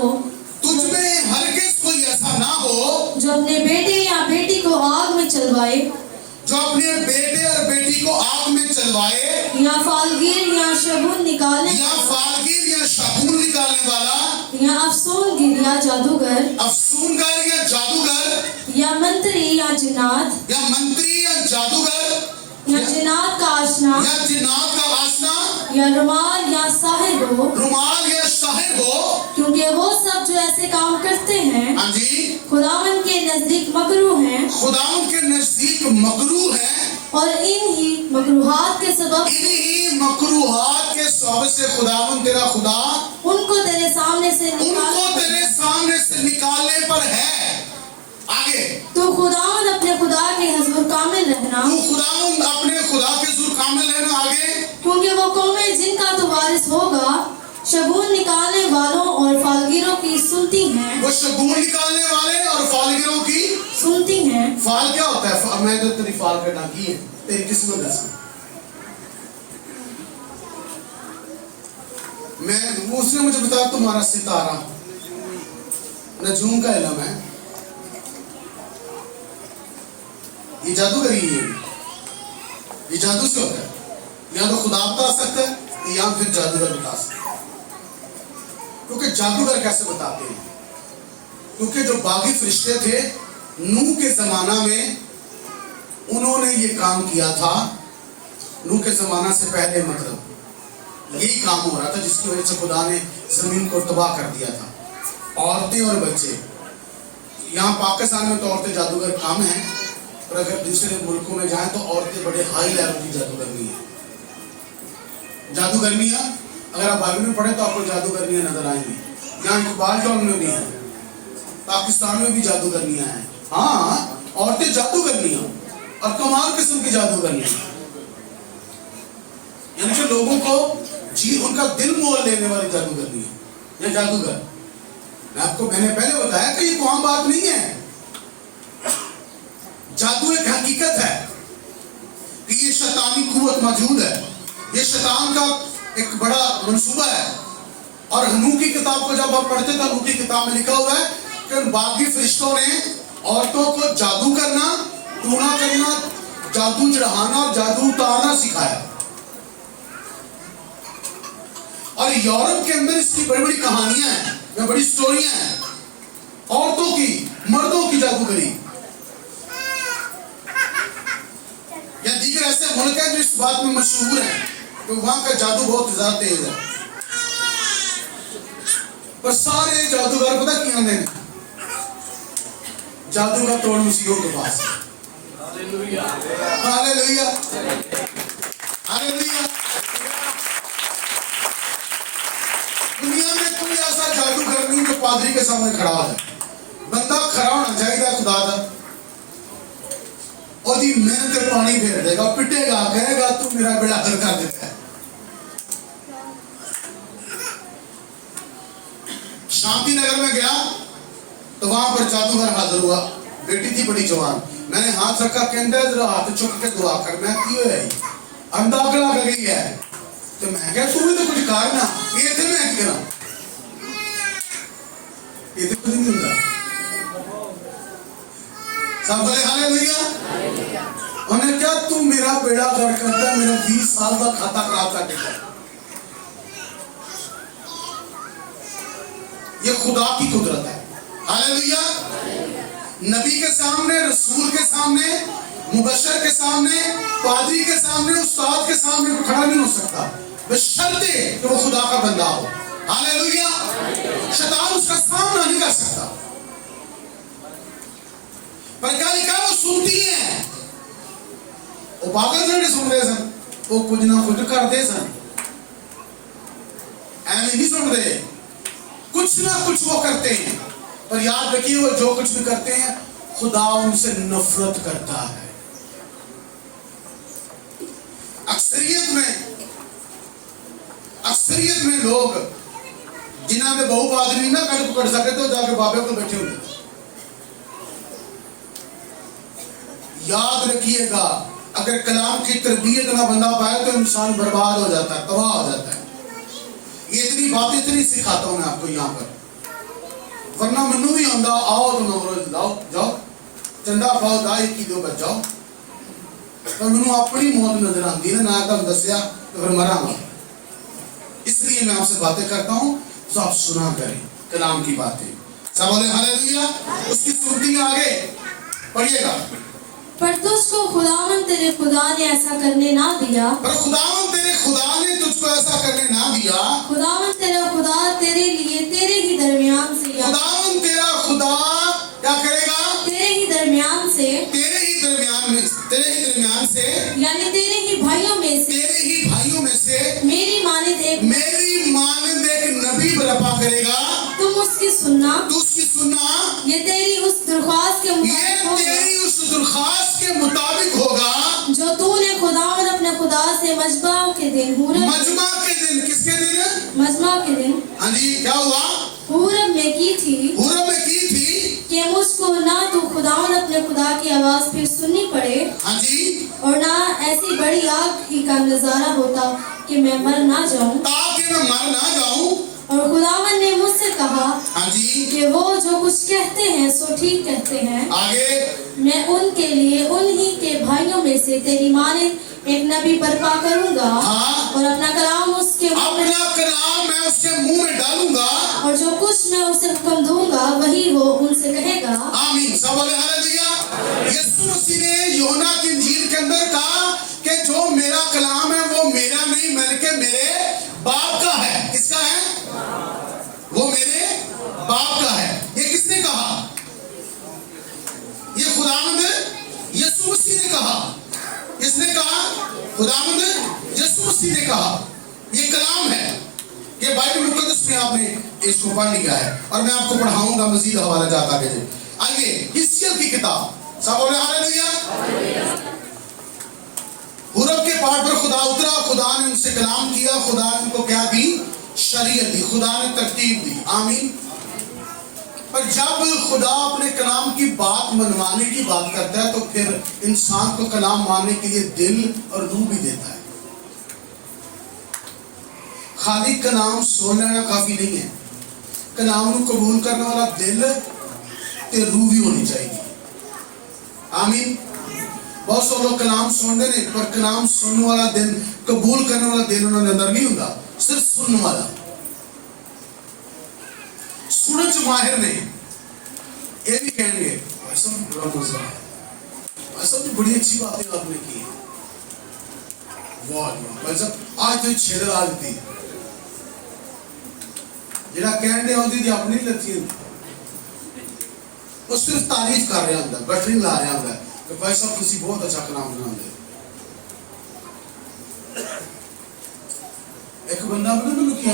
जो अपने बेटे या बेटी को आग में चलवाए, या फालगीर या शगुन निकालने वाला, या अफसूनगिर या जादूगर, या मंत्री या जिन्नात, या जिन्नात का आशना, या रुमाल या साहिर हो, क्योंकि वो सब जो ऐसे काम करते हैं हाँ जी, खुदावन के नजदीक मकरू हैं, और इन्हीं मकरूहात के सबब से खुदावन तेरा खुदा उनको तेरे सामने से निकालने पर है। आगे, तो खुदावन अपने खुदा के हुजूर कामिल रहना, आगे, क्योंकि वो कौमें जिनका तो वारिस होगा शगुन निकालने वालों और फालगीरों की सुनती हैं। वो शगुन निकालने वाले और फालगीरों की सुनती हैं। फाल क्या होता है? मैं तो तेरी फाल कटा की है, तेरी किस्मत है। उसने मुझे बताया तुम्हारा सितारा नजूम का इल्म है। ये जादूगरी है। ये जादू से होता है। या तो खुदा बता सकता है या फिर जादूगर बता सकता है। क्योंकि जादूगर कैसे बताते हैं? क्योंकि जो बागी फरिश्ते थे नूह के जमाना में, उन्होंने ये काम किया था। नूह के जमाना से पहले मतलब यही काम हो रहा था, जिसकी वजह से खुदा ने जमीन को तबाह कर दिया था। औरतें और बच्चे, यहाँ पाकिस्तान में तो औरतें जादूगर काम है, और अगर दूसरे मुल्कों में जाएं तो औरतें बड़े हाई लेवल की जादूगरनी है। जादूगरनियाँ अगर आप बाइबल में पढ़े तो आपको जादूगरनियाँ नजर आएंगी। यहाँ इकबाल टॉन में भी है, पाकिस्तान में भी जादूगरनियाँ हैं। हाँ, औरतें जादूगरनियाँ और कमाल किस्म की जादूगरनियाँ, यानी कि लोगों को उनका दिल मोल लेने वाली जादूगरनी है या जादूगर। मैंने पहले बताया कि ये कोई आम बात नहीं है। जादू एक हकीकत है कि ये शैतानी कुव्वत मौजूद है। ये शैतान का एक बड़ा मंसूबा है। और नूह की किताब को जब आप पढ़ते तो नूह की किताब में लिखा हुआ है कि उन बागी फरिश्तों ने औरतों को जादू करना, टूना करना, जादू चढ़ाना और जादू उतारना सिखाया। और यूरोप के अंदर इसकी बड़ी बड़ी कहानियां हैं या बड़ी स्टोरियां हैं, औरतों की, मर्दों की जादूगरी। या दीगर ऐसे मुल्क हैं जो इस बात में मशहूर हैं कि वहां का जादू बहुत ज्यादा तेज है। पर सारे जादूगर पता क्या हैं? जादू का तोड़ मसीहों के पास। Hallelujah hallelujah hallelujah. दुनिया में कोई ऐसा जादूगर नहीं जो पादरी के सामने खड़ा है। बंदा खड़ा होना चाहिए खुदा का, ओदी मेहनत पे पानी फेर देगा, पिटेगा, कहेगा तू मेरा बेड़ा हर कर देता है। शांति नगर में गया तो वहां पर जादूगर हाजिर हुआ। बेटी थी बड़ी जवान। मैंने हाथ रखा, कहता जरा हाथ चुक के दुआ कर। मैं क्यों है अंदागला कर गई है तो मैं क्या तू भी तो कुछ कर ना, ये थे मैं क्या ये तो कुछ नहीं होता। सब बोले हालेलुया। उन्हें क्या तू मेरा बेड़ा गर्क करता है, मेरा 20 साल का खाता खराब कर देता है। ये खुदा की कुदरत है। हालेलुया। नबी के सामने, रसूल के सामने, मुबशर के सामने, पादरी के सामने, उस्ताद के सामने वो खड़ा नहीं हो सकता बशर्ते कि वो खुदा का बंदा हो। हालेलुया। शैतान उसका सामना नहीं कर सकता। पर क्या लिखा, वो सुनती है। वो पागल नहीं सुन रहे सन, वो कुछ ना कुछ करते सन। ऐसे नहीं सुन रहे, कुछ ना कुछ वो करते हैं। पर याद रखिए वो जो कुछ भी करते हैं खुदा उनसे नफरत करता है। अक्सरियत में लोग जिन्हों ने बहु आदमी ना कल पकड़ सके तो जाके बाबे को बैठे होंगे। याद रखिएगा, अगर कलाम की तरबियत ना बंदा पाए तो इंसान बर्बाद हो जाता है, तबाह हो जाता है। ये इतनी बात इतनी सिखाता हूं मैं आपको यहाँ पर, वरना मैनू भी आंदा आओ तो नवरोज लाओ जाओ चंदा पाओ दाई की दो बच जाओ। पर मैनू अपनी मौत नजर आती है ना तुम दसिया तो फिर मरा। इसलिए मैं आपसे बातें करता हूँ तो आप सुना करें कलाम की बातें। सब बोले हालेलुया। उसकी सुनती में आगे पढ़िएगा। पर तुझको खुदावन तेरे खुदा ने ऐसा करने ना दिया। पर खुदावन तेरे खुदा ने तुझको ऐसा करने ना दिया। खुदावन तेरा खुदा तेरे लिए तेरे ही दरमियान से, खुदावन तेरा खुदा क्या करेगा? तेरे ही दरमियान से, तेरे ही दरमियान से यानी तेरे ही भाइयों में से मेरी मानिंद एक नबी बर्पा करेगा। तुम उसकी सुनना। ये तेरी उस दरख्वास्त के मुताबिक होगा जो तूने खुदावन अपने खुदा से मजमा के दिन किसके दिन? मजमा के दिन हाँ जी क्या हुआ? पूरब में की थी कि मुझको ना तो खुदावन अपने खुदा की आवाज फिर सुननी पड़े, हाँ जी, और ना ऐसी बड़ी आग ही का नजारा होता कि मैं मर ना जाऊं। और खुदावन ने मुझसे कहा, हाँ जी, कि वो जो कुछ कहते हैं सो ठीक कहते हैं। आगे मैं उनके लिए उन्हीं के भाइयों में से तेरी मानिंद एक नबी बर्पा करूंगा। हाँ। और अपना कलाम मैं उसके मुंह में डालूंगा, और जो कुछ मैं उसे हुक्म दूंगा वही वो उनसे कहेगा। आमीन। सब बोले हालेलुया। यीशु मसीह ने यूहन्ना की इंजील के अंदर कहा कि जो मेरा कलाम है वो मेरा नहीं बल्कि मेरे बाप का है। किसका है? वो मेरे बाप का है। ये किसने कहा? ये खुदावंद यीशु मसीह ने कहा। किसने कहा? खुदावंद यीशु मसीह ने कहा। ये कलाम है, ये बाइबल मुकद्दस में आपने इसको पढ़ लिया है और मैं आपको पढ़ाऊंगा मजीद हवाला जाता आगे। आइए हिस्किय्याह की किताब। सब बोले हालेलुया। हुरब के पहाड़ पर खुदा उतरा, खुदा ने उनसे कलाम किया, खुदा ने उनको क्या दी? शरीयत दी, खुदा ने तरतीब दी। आमीन। पर जब खुदा अपने कलाम की बात मनवाने की बात करता है तो फिर इंसान को कलाम मानने के लिए दिल और रूह भी देता है। खाली कलाम सुन लेना काफी नहीं है, कलाम को कबूल करने वाला दिल ते रूह भी होनी चाहिए। आमीन। बहुत से लोग कलाम सुनते नहीं पर कलाम सुनने वाला दिल, कबूल करने वाला दिल उन्होंने अंदर नहीं होता, सिर्फ सुनने वाला। सुनच माहिर नहीं ये भी कहेंगे ऐसा बड़ा मजा है, ऐसा भी बड़ी अच्छी बातें आपने की। वाह भाई साहब आज तो छेड़ आ दी जरा कहने होती थी अपनी लथी वो सिर्फ तारीफ कर रहा होंगे, बटरिंग ला रहा होंगे कि भाई साहब तुसी बहुत अच्छा कलाम बनाते। एक बंदा अपने मैनू की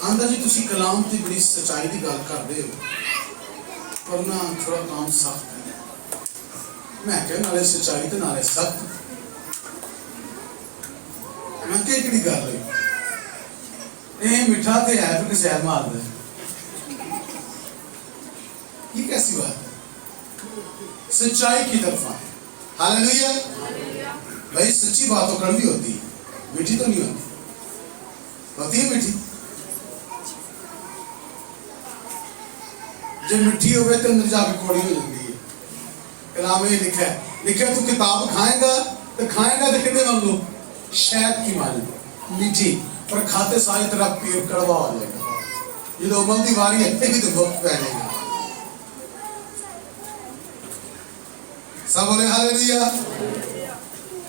आंदा जी तुसी कलाम की बड़ी सच्चाई की गल करते हो पर ना थोड़ा काम सख्त है। मैं क्या नाले सच्चाई तो नाले सख्त, मैं क्या कि गल है ये मिठा तो है फिर सैर मार दे, ये कैसी बात है? सच्चाई की तरफ आए। हालेलुया। भाई सच्ची बात तो कड़वी होती है, मीठी तो नहीं होती, होती है मीठी। जब मिठी हो तो अंदर जाके कौड़ी हो जाती है। कलाम ये लिखा है, लिखा तू किताब खाएगा तो कितने वांगू शहद की मानी मीठी, पर खाते सारे तेरा पेट कड़वा हो जाएगा। ये तो अमल की वारी है, भी तो वक्त पै जाएगा। सब बोले हालेलुया।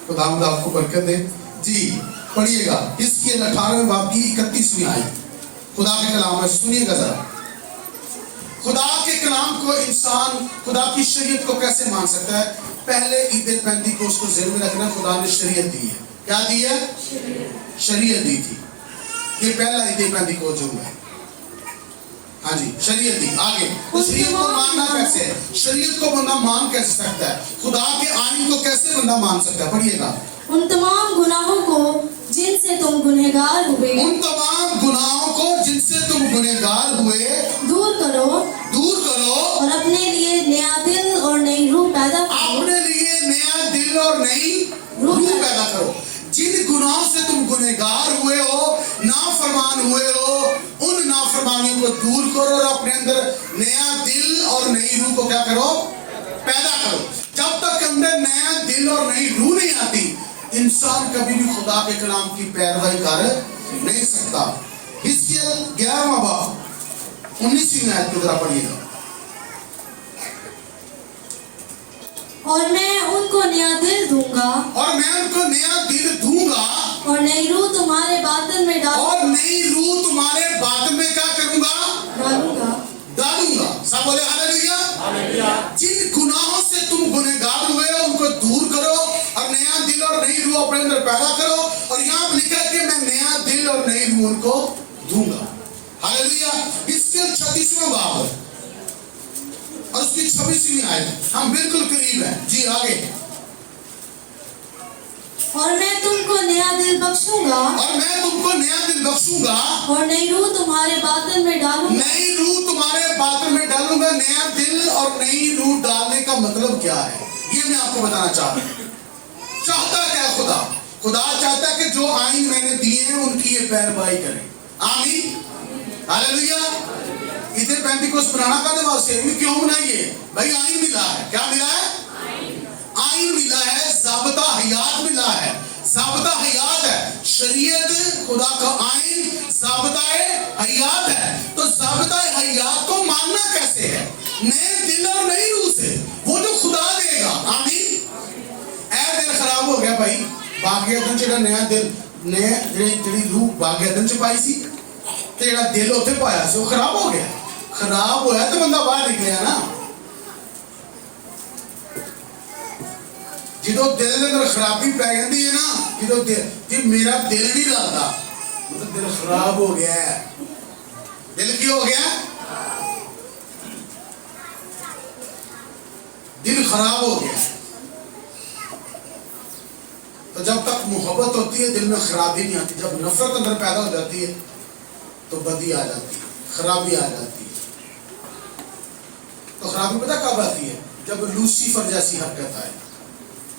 खुदावंद आपको बरकत दे जी। पढ़िएगा इसके 18वें बाब की 31वीं आयत, खुदा के कलाम है, सुनिएगा जरा। खुदा के कलाम को इंसान खुदा की शरीयत को कैसे मान सकता है? पहले ईद पेंतीकोस्त को ज़हन में रखना, खुदा ने शरीयत दी है। क्या दी है? शरीयत दी थी। ये पहला ईद पेंतीकोस्त जो है, हाँ जी शरीयत दी। आगे तो शरीयत को मानना कैसे है? शरीयत को बंदा मान कैसे सकता है? खुदा के आईन को कैसे बंदा मान सकता है? पढ़िएगा। उन तमाम गुनाहों को जिनसे तुम गुनहगार हुए, उन तमाम गुनाहों को जिनसे तुम गुनहगार हुए दूर करो और अपने लिए नया दिल और नई रूह पैदा करो। अपने लिए नया दिल और नई रूह पैदा करो। जिन गुनाहों से तुम गुनहगार हुए हो, नाफरमान हुए हो, उन नाफरमानियों को दूर करो और अपने अंदर नया दिल और नई रूह को क्या करो? पैदा करो। जब तक अंदर नया दिल और नई रूह नहीं आती, इंसान कभी भी खुदा के कलाम की पैरवी कर नहीं सकता। हिजकिय्याह 11वां बाब 19वीं आयत को जरा पढ़िएगा। और मैं उनको नया दिल दूंगा और मैं उनको नया दिल दूंगा और नई रूह तुम्हारे बातन में और नई रूह तुम्हारे बातन में क्या करूंगा? डालूंगा। सब बोले हालेलुया। जिन गुनाहों से तुम गुनहगार हुए हो उनको दूर करो और नया दिल और नई रूह अपने अंदर पैदा करो। और यहाँ लिखा है कि मैं नया दिल और नई रूह उनको दूंगा। हालेलुया। इसके 36वां बाब और उसकी 26वीं आयत, हम बिल्कुल करीब हैं जी। आगे और मैं तुमको नया दिल बख्शूंगा और नई रूह तुम्हारे बातन में डालूंगा। नई रूह तुम्हारे बातन में डालूंगा। नया दिल और नई रूह डालने का मतलब क्या है, ये मैं आपको बताना चाहता हूँ। चाहता क्या खुदा? खुदा चाहता है कि जो आईन मैंने दिए हैं उनकी ये पैरवाई करें। आमीन। हालेलुया। इसे पेंतीकोस्त बनाना का वास्ते क्यों बनाइए भाई? आईन मिला है। क्या मिला है? आईन मिला है, ज़ाबता हयात मिला है। ज़ाबता हयात है, शरीयत खुदा का आईन ज़ाबता हयात है। तो ज़ाबता हयात को मानना कैसे है? नए दिल और नई रूह से, वो जो खुदा देगा। आमीन। ऐ दिल खराब हो गया भाई, बागेदन च नया दिल नया जी रूह बागेदन च पाई सी ते जेड़ा दिल उत्थे पाया सी वो खराब हो गया। खराब होया तो बंदा बाहर निकलिया ना। जो दिल के अंदर खराबी पै जाती है ना, जो जी मेरा दिल नहीं रलता, मतलब दिल खराब हो गया है। दिल की हो गया? दिल खराब हो गया। तो जब तक मोहब्बत होती है दिल में खराबी नहीं आती। जब नफरत अंदर पैदा हो जाती है तो बदी आ जाती है, खराबी आ जाती है। तो खराबी पता कब आती है? जब लूसीफर जैसी हरकत आए,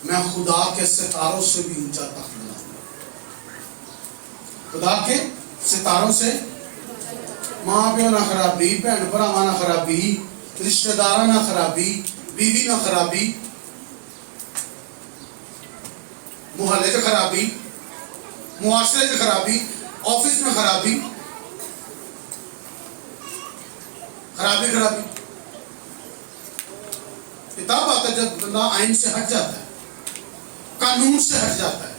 मैं खुदा के सितारों से भी ऊंचा तख्त बनाऊंगा। खुदा के सितारों से मां प्यो ना खराबी, भैन भरावां ना खराबी, रिश्तेदार ना खराबी, बीवी ना खराबी, मुहल्ले च खराबी, मुआशरे च खराबी, ऑफिस में खराबी, खराबी किताब आता है जब बंदा आईन से हट जाता है, कानून से हट जाता है।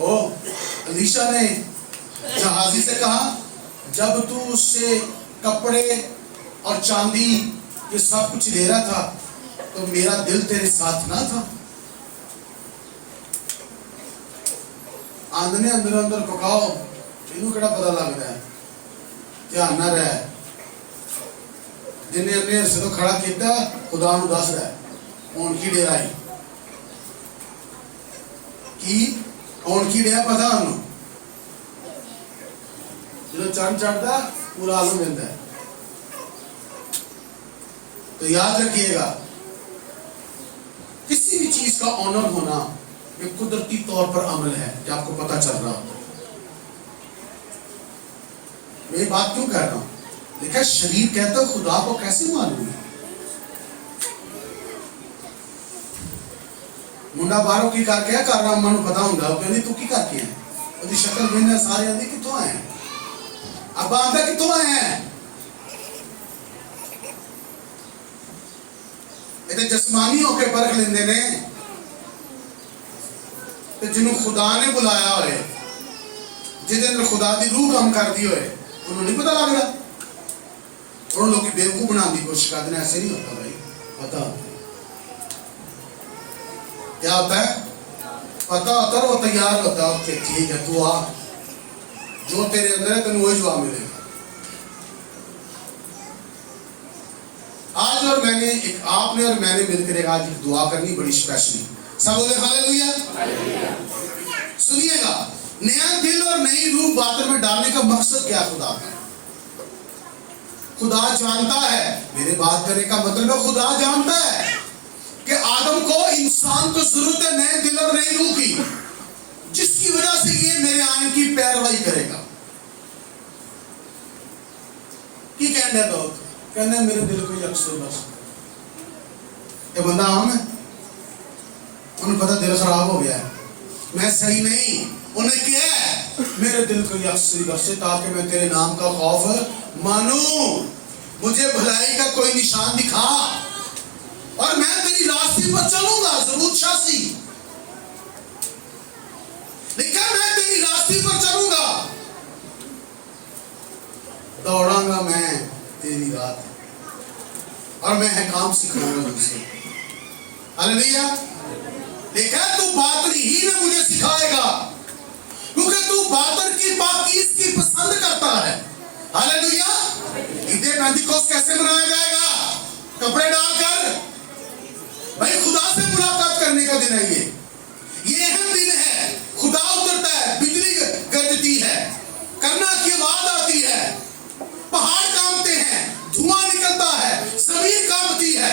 ओ अलीशा ने जहाजी से कहा, जब तू उससे कपड़े और चांदी ये सब कुछ ले रहा था, तो मेरा दिल तेरे साथ ना था। आंदने अंदर अंदर पकाओ, इनू केड़ा पता लगता है। ध्यान ना रहे, जिन्हें अपने सिरों खड़ा किया खुदा नू दस रहा है उनकी डेराई की उनकी डेरा पता उन्होंने जो चढ़ चढ़ता पूरा आलू मिलता है। तो याद रखिएगा, किसी भी चीज का ऑनर होना एक कुदरती तौर पर अमल है कि आपको पता चल रहा हो। मैं ये बात क्यों कह रहा हूं? देखा, शरीर कहता खुदा को कैसे मालूम है? मुंडा बाहरों की कर क्या कर रहा मनु पता होंगे, कहनी तू की करके है, ਉਹਦੀ शक्ल ਵੇਖਣਾ सारे आंदी कितों आए हैं, अब आंदा कितों आए हैं। इतने जस्मानी होके परख लेंदे ने, ते जिन्हों खुदा ने बुलाया होए, जिहदे अंदर खुदा दी रूह काम करदी होए, उन्होंने नहीं पता लगदा। उन लोग की बेवकूफ बनाने की कोशिश करते हैं। ऐसे नहीं होता भाई, पता क्या होता है, पता होता है, वो तैयार होता है कि ठीक है तू आ, जो तेरे अंदर है तेन वही जवाब मिलेगा। आज और मैंने एक आपने और मैंने मिलकर एक आज एक दुआ करनी बड़ी स्पेशली। सब बोले हालेलुया। सुनिएगा, नया दिल और नई रूह बातों में डालने का मकसद क्या खुदा का? खुदा जानता है, मेरे बात करने का मतलब है खुदा जानता है कि आदम को, इंसान को जरूरत है नए दिल और नई रूह की, जिसकी वजह से ये मेरे आइन की पैरवाई करेगा। की कहने दो, कहने मेरे दिल को अक्सर बस ये बंदा आम है, उन्हें पता दिल खराब हो गया है, मैं सही नहीं, उन्हें क्या है मेरे दिल को अक्सर बसे ताकि मैं तेरे नाम का खौफ मानूं, मुझे भलाई का कोई निशान दिखा और मैं तेरी रास्ते पर चलूंगा। जबूत शासी लिखा, मैं तेरी रास्ते पर चलूंगा, दौड़ांगा मैं तेरी रात और मैं है काम सिखाऊंगा तुझसे। हालेलुया। देखा, तू बातरी ही में मुझे सिखाएगा, क्योंकि तू बातर की पाकीज़गी पसंद करता है। हालेलुया। ईद पेंटिकोस्ट कैसे मनाया जाएगा? कपड़े डालकर, भाई खुदा से मुलाकात करने का दिन है ये अहम दिन है। खुदा उतरता है, बिजली गरजती है, करना की आवाज आती है, पहाड़ कांपते हैं, धुआं निकलता है, जमीन कांपती है,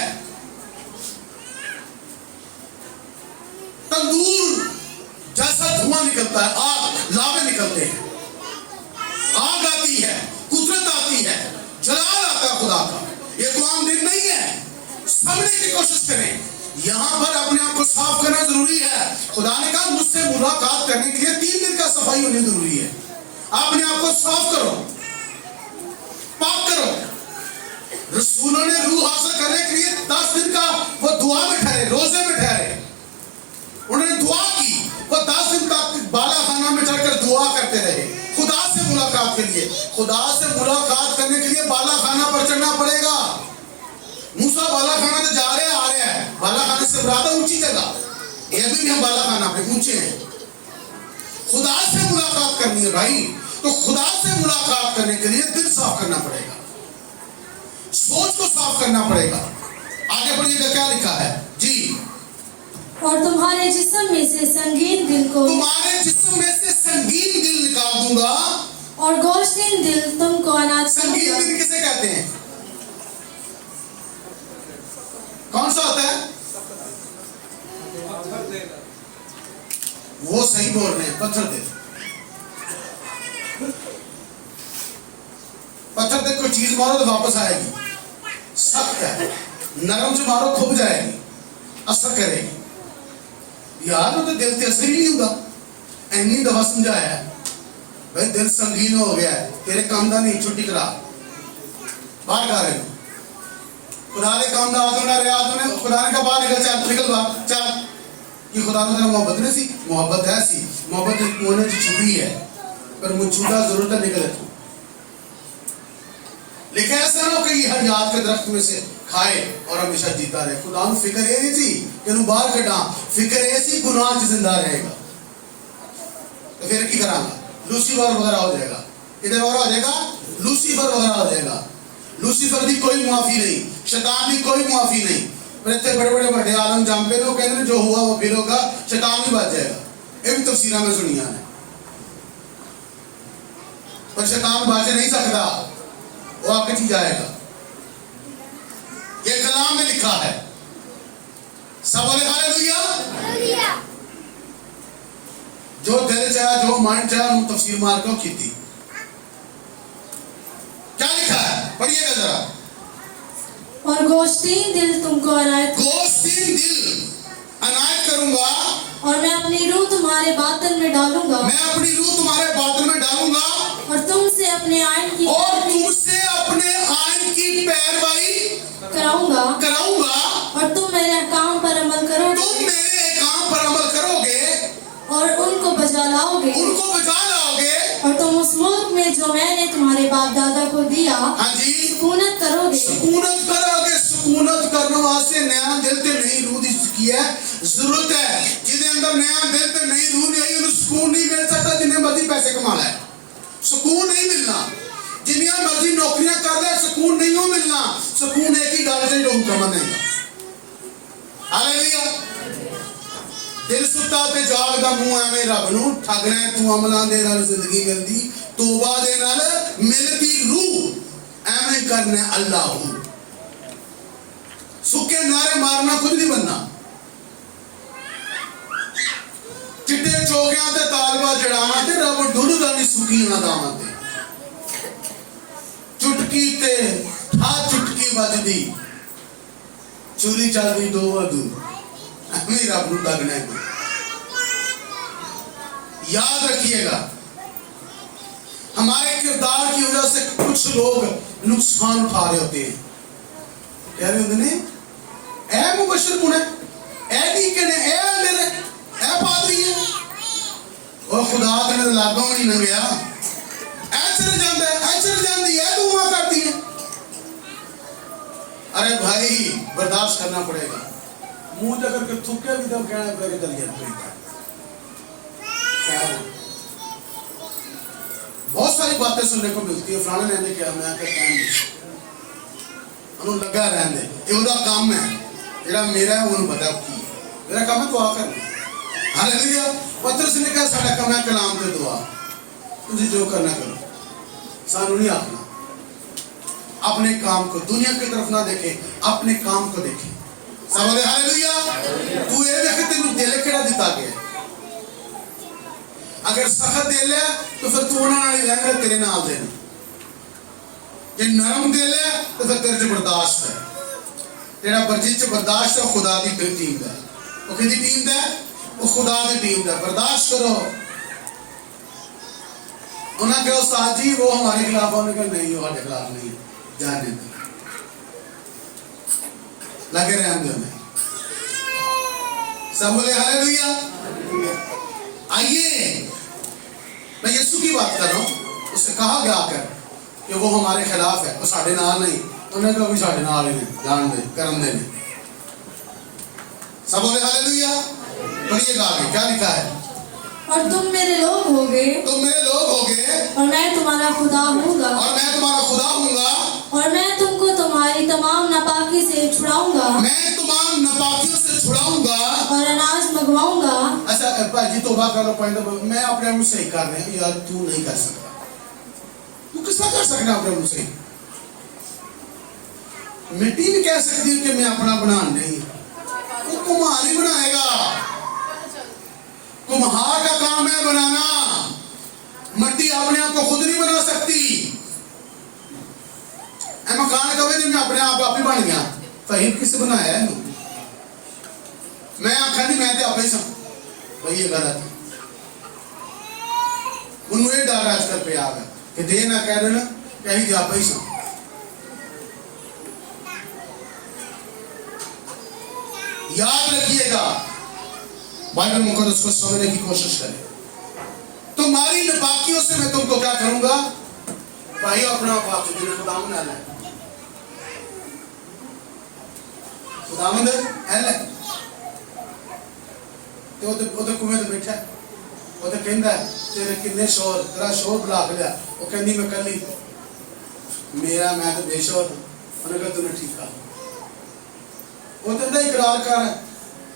तंदूर जैसा धुआं निकलता है, आग लावे निकलते हैं, आग आती है, कुदरत आती है, जलाल आता है खुदा का। ये कोई आम दिन नहीं है, समझने की कोशिश करें। यहाँ पर अपने आप को साफ करना जरूरी है। खुदा ने कहा मुझसे मुलाकात करने के लिए 3 दिन का सफाई होनी जरूरी है। अपने आप को साफ करो, पाक करो। रसूलों ने रूह हासिल करने के लिए 10 दिन का वो दुआ में ठहरे, रोजे में ठहरे, उन्होंने दुआ की, वो 10 दिन तक बाला खाना में चढ़कर दुआ करते रहे खुदा से मुलाकात के लिए। खुदा से मुलाकात करने के लिए बाला खाना पर चढ़ना पड़ेगा। मूसा बाला खाना तो जा रहे आ रहे हैं, बाला खाने से ज्यादा ऊंची जगह, ये भी हम बाला खाना पे ऊंचे हैं। खुदा से मुलाकात करनी है भाई, तो खुदा से मुलाकात करने के लिए दिल साफ करना पड़ेगा, सोच को साफ करना पड़ेगा। आगे बढ़िएगा, क्या लिखा है जी? और तुम्हारे जिस्म में से संगीन दिल को, तुम्हारे जिस्म में से संगीन दिल निकाल दूंगा और गोश्तीन दिल तुमको अनाज। संगीन दिल किसे कहते हैं? कौन सा होता है? वो सही बोल रहे हैं, पत्थर दिल। पत्थर दिल कोई चीज मारो तो वापस आएगी, सख्त है, नरम से मारो खुब जाएगी, असर करेगी। यार वो तो दिल से असर ही नहीं होगा। इतनी दफा समझाया भाई, दिल संगीन हो गया है, तेरे काम का नहीं, छुट्टी करा, बाहर का रहे खुदा ने काम दा आदम ने आदम ने खुदा ने कहा बाहर निकल, चल निकल बाहर चल। कि खुदा ने मोहब्बत नहीं सी, मोहब्बत है सी, मोहब्बत एक कोने से छुपी है, पर मुझ छुड़ा जरूरत है, निकले तू। लेकिन ऐसा ना हो कि ये हयात के दरख्त में से खाए और हमेशा जीता रहे। खुदा ਨੂੰ ਫਿਕਰ ਇਹ ਨਹੀਂ ਸੀ ਕਿ ਇਹਨੂੰ ਬਾਹਰ ਕੱਢਾਂ, ਫਿਕਰ ਇਹ ਸੀ ਗੁਨਾਹ 'ਚ ਜ਼ਿੰਦਾ ਰਹੇਗਾ। तो फिर की करांगा? लूसीफर वगैरह हो जाएगा। किधर वगैरह हो जाएगा? लूसीफर वगैरह हो जाएगा। लूसीफर की कोई मुआफी नहीं, शैतान की कोई मुआफी नहीं। पर इतने बड़े बड़े बड़े आलम जानते हो, कहते जो हुआ वो फिर होगा, शैतान भी बच जाएगा। ये भी तफसीरा में सुनिया है। पर शैतान बच नहीं सकता, वो आगे चीज आएगा। ये कलाम में लिखा है। सब बोले हालेलुया। जो दिल चाहे, जो माइंड चाहे, हम तफसीर मार को की थी। क्या लिखा है? पढ़िएगा जरा। और गोश्तीन दिल तुमको अनायत, गोश्तीन दिल अनायत करूंगा, और मैं अपनी रूह तुम्हारे बातन में डालूंगा, मैं अपनी रूह तुम्हारे बातन में डालूंगा, और तुमसे अपने आइन की पैरवी कराऊंगा, और तुम मेरे काम पर अमल करोगे, और उनको बचा लाओगे, और तुम उस मुल्क में जो मैंने तुम्हारे बाप दादा को दिया, हाँ जी, सुकूनत करोगे। सुकूनत करने वास्ते नया दिल ते नई रूह की है जरूरत है। जिसके अंदर नया दिल ते नई रूह नहीं आई, उन्हें सुकून नहीं मिल सकता। जिन्हें मर्जी पैसे कमा ले, सुकून नहीं मिलना। जिन्हें मर्जी नौकरियां कर ले, सुकून नहीं हो मिलना। सुकून एक ही गल से जो हुक्म देगा। हालेलुया। दिल सुता ते जागदा मुंह एवें रब नूं ठगना, तू अमलां दे नाल जिंदगी मिलदी, तौबा दे नाल मिलदी रूह एवें करना अल्लाह। सुके नारे मारना खुद नहीं बनना। चिट्टे चौकियां ते तालबा जड़ावां ते रब डुलदा नहीं सुकीयां दावां ते। चुटकी ते ठा चुटकी बजदी, चूली चलदी दो वधू, एवें रब नूं ठगना है। याद रखिएगा, हमारे किरदार की वजह से कुछ लोग नुकसान उठा रहे होते हैं। कह रहे होते ने ए मुबशर कौन है, ए डीकन है, ए अंदर है, ए पादरी है, और खुदा तेरे लागों नहीं लंघिया, ए चल जांदा है, ए चल जांदी है, दुआ करती है। अरे भाई बर्दाश्त करना पड़ेगा। मुंह जगह के थूके भी तो कहना पड़ेगा चल गया। बहुत सारी बातें सुनने को मिलती है। फलाने ने क्या मैं उन्होंने लगा रहने ये उनका काम है, जेड़ा मेरा है उन्होंने पता की मेरा काम है दुआ करना। हालेलुया। पतरस ने कहा साडा काम है कलाम ते दुआ, तुझे जो करना करो, सानू नहीं आखना। अपने काम को दुनिया की तरफ ना देखे, अपने काम को देखे। सब बोले हालेलुया। तू ये देख तेनू दिल केड़ा दिता गया। अगर सख्त दिल है तो फिर तू उन्हां नाल ही रहना, तेरे नाल देना। जे नरम दिल है तो फिर तेरे च बर्दाश्त है। तेरा बर्जी च बर्दाश्त है, खुदा दी टीम दा। वो किहदी टीम दा? वो खुदा दी टीम दा। बर्दाश्त करो। उन्हें कहा उस्ताद जी वो हमारे खिलाफ, उन्होंने कहा नहीं वो हमारे खिलाफ नहीं, जाने दो, लगे रहने दो। सब बोले हालेलुया। आइए, मैं यीशु की बात कर रहा हूं। उससे कहा गया आकर कि वो हमारे खिलाफ है, वो साढ़े नाल नहीं। उन्होंने कहा भी साढ़े नाल ही नहीं, जान दे, करम दे। सब बोले हालेलुया। पढ़िएगा आगे क्या लिखा है। और तुम मेरे लोग होगे, और मैं तुम्हारा खुदा हूँगा, और मैं तुमको तुम्हारी तमाम नापाकी से छुड़ाऊंगा, और अनाज मंगवाऊंगा। अच्छा भाजी तौबा कर लो, पॉइंट मैं अपने आप सही कर रहे हैं यार, तू नहीं कर सकता। तू किस तरह कर सकना अपने मुंह से? मिट्टी भी कह सकती है कि मैं अपना बना नहीं, वो कुम्हार ही बनाएगा। कुम्हार का काम है बनाना, मिट्टी अपने आप को खुद नहीं बना सकती। मकान कभी मैं अपने आप ही बन गया, फहीम किससे बनाया है? मैं आखा नहीं, मैं तो आप ही भाई ये गलत है। उन्होंने डर आजकल पे आ गया कि दे ना कह देना कहीं जा आप ही याद रखिएगा, बाइबल मुकद्दस को समझने की कोशिश करें। तुम्हारी नापाकियों से मैं तुमको क्या करूंगा? भाई अपना बात जिन्हें खुदावंद है खुदावंद है ते ओदे कुएं ते बैठा ओदे कहंदा तेरे किन्ने शोर तेरा शोर बुला के लिया वो कहंदी मैं कली मेरा मैं तो बेशोर उन्हें कहा तूने ठीक कहा वो कहता इकरार कर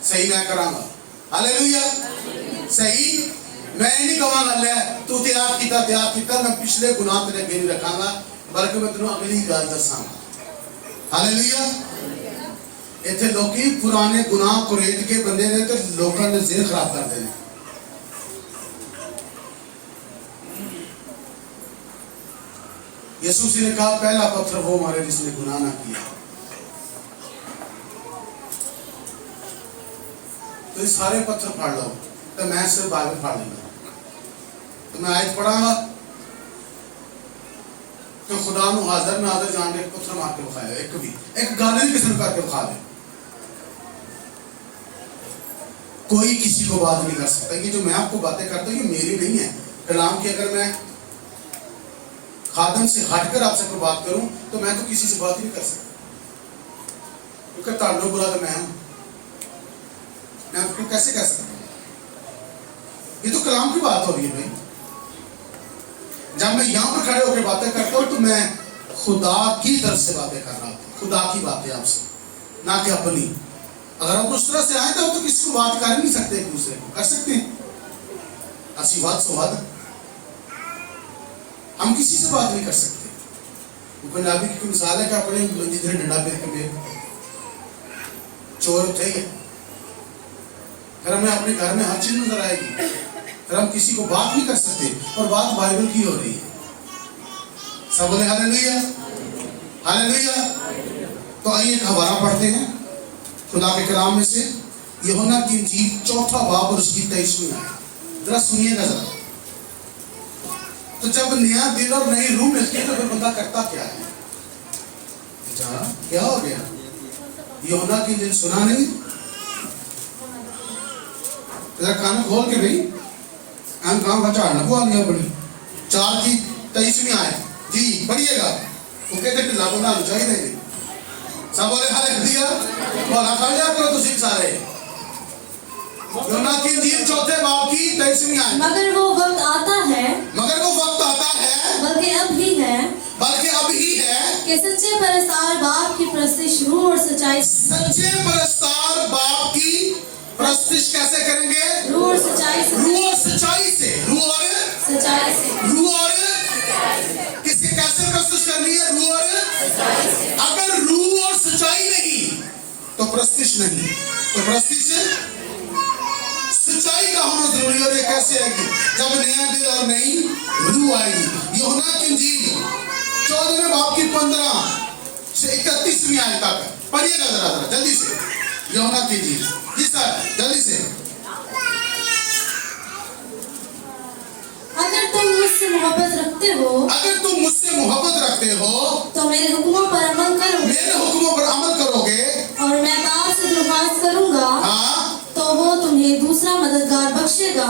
सही मैं करांगा हालेलुया सही मैं नहीं कहूँगा ले तू त्याग किया मैं पिछले गुनाह तेरे अगे नहीं रखांगा बल्कि मैं तेनों अगली गल दसांगा हालेलुया इत्थे लोकी पुराने गुनाह कुरेद के बंदे ने तो लोगों ने ज़हन खराब कर देने यीशु ने कहा पहला पत्थर वो मारे जिसने गुनाह ना किया तो ये सारे पत्थर फाड़ लो तो मैं सिर्फ बाइबल फाड़ लूंगा तो मैं आयत पढ़ांगा तो खुदा नु हाजिर नाज़र जान के पत्थर मार के दिखाया एक गाने की किस्म करके दिखा दे कोई किसी को बात नहीं कर सकता ये जो मैं आपको बातें करता हूँ ये मेरी नहीं है कलाम की अगर मैं खादम से हटकर आपसे कोई बात करूं तो मैं तो किसी से बात नहीं कर सकता क्योंकि ताड़ो बुरा तो मैं आपको कैसे कह सकता हूं ये तो कलाम की बात हो रही है भाई जब मैं यहां पर खड़े होकर बातें करता हूं तो मैं खुदा की तरफ से बातें कर रहा हूं खुदा की बातें आपसे ना कि अपनी अगर आप उस तरह से आए तो किसी को बात कर नहीं सकते एक दूसरे को कर सकते हैं आशीर्वाद सौहार्द हम किसी से बात नहीं कर सकते पंजाबी की मिसाल है कि अपने जिधर डंडा पेर के मेरे चोर उठे फिर हमें अपने घर में हर चीज नजर आएगी फिर हम किसी को बात नहीं कर सकते और बात बाइबल की हो रही है सब बोले हालेलुया हालेलुया तो आइए एक हवाला पढ़ते हैं खुदा के कलाम में से यूहन्ना की इंजील 4 बाब और उसकी 23वीं आयत जरा सुनिएगा जरा तो जब नया दिल और नई रूह मिलती है तो फिर बंदा करता क्या है क्या हो गया यूहन्ना की इंजील सुना नहीं जरा कान खोल के भाई हम काम का झाड़ना को आ लिया बड़ी 4 की 23वीं आयत जी पढ़िएगा वो कहते कि लागू ना चाहिए सब बोले हालेलुया बोला खा लिया करो तुम सारे यूहन्ना की इंजील 4 बाब की 23वीं आयत मगर वो वक्त आता है बल्कि अब ही है कि सच्चे परस्तार बाप की प्रस्तिश रूह और सच्चाई कैसे करेंगे रूह और सच्चाई से किसके कैसे प्रस्तुत करनी है रूह और अगर रूह और सच्चाई नहीं तो प्रस्तिश नहीं तो प्रस्तिश सच्चाई का होना जरूरी है और ये कैसे आएगी जब नया दिल और नई रूह आएगी यूहन्ना की इंजील 14वें बाब की 15 से 31वीं आयत तक पढ़िएगा जरा जल्दी से यूहन्ना की इंजील जी सर जल्दी से अगर तुम मुझसे मोहब्बत रखते हो तो मेरे हुक्मों पर अमल करोगे और मैं बाप से दरख्वास्त करूंगा हाँ तो वो तुम्हें दूसरा मददगार बख्शेगा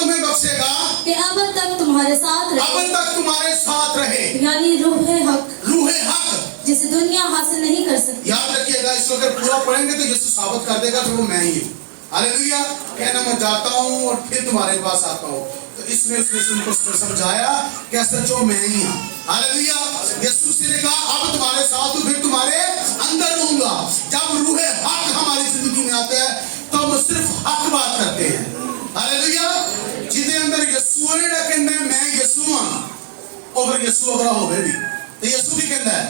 तुम्हें बख्शेगा कि अब तक तुम्हारे साथ रहे यानी रूह हक जिसे दुनिया हासिल नहीं कर सकती याद रखिएगा इसको अगर पूरा पढ़ेंगे तो यीशु साबित कर देगा कि वो मैं ही हूँ हालेलुया कहना मैं जाता हूँ और फिर तुम्हारे पास आता हूँ तो इसमें उसने तुमको समझाया कि सचो मैं ही हूँ हालेलुया यीशु ने कहा अब तुम्हारे साथ हूँ फिर तुम्हारे अंदर रहूंगा जब रूह हक हमारी जिंदगी में आता है तो हम सिर्फ हक बात करते हैं हालेलुया जिसके अंदर यीशु ने कहना है मैं यीशु हूँ और फिर यीशु अगला हो भी तो यीशु भी कहता है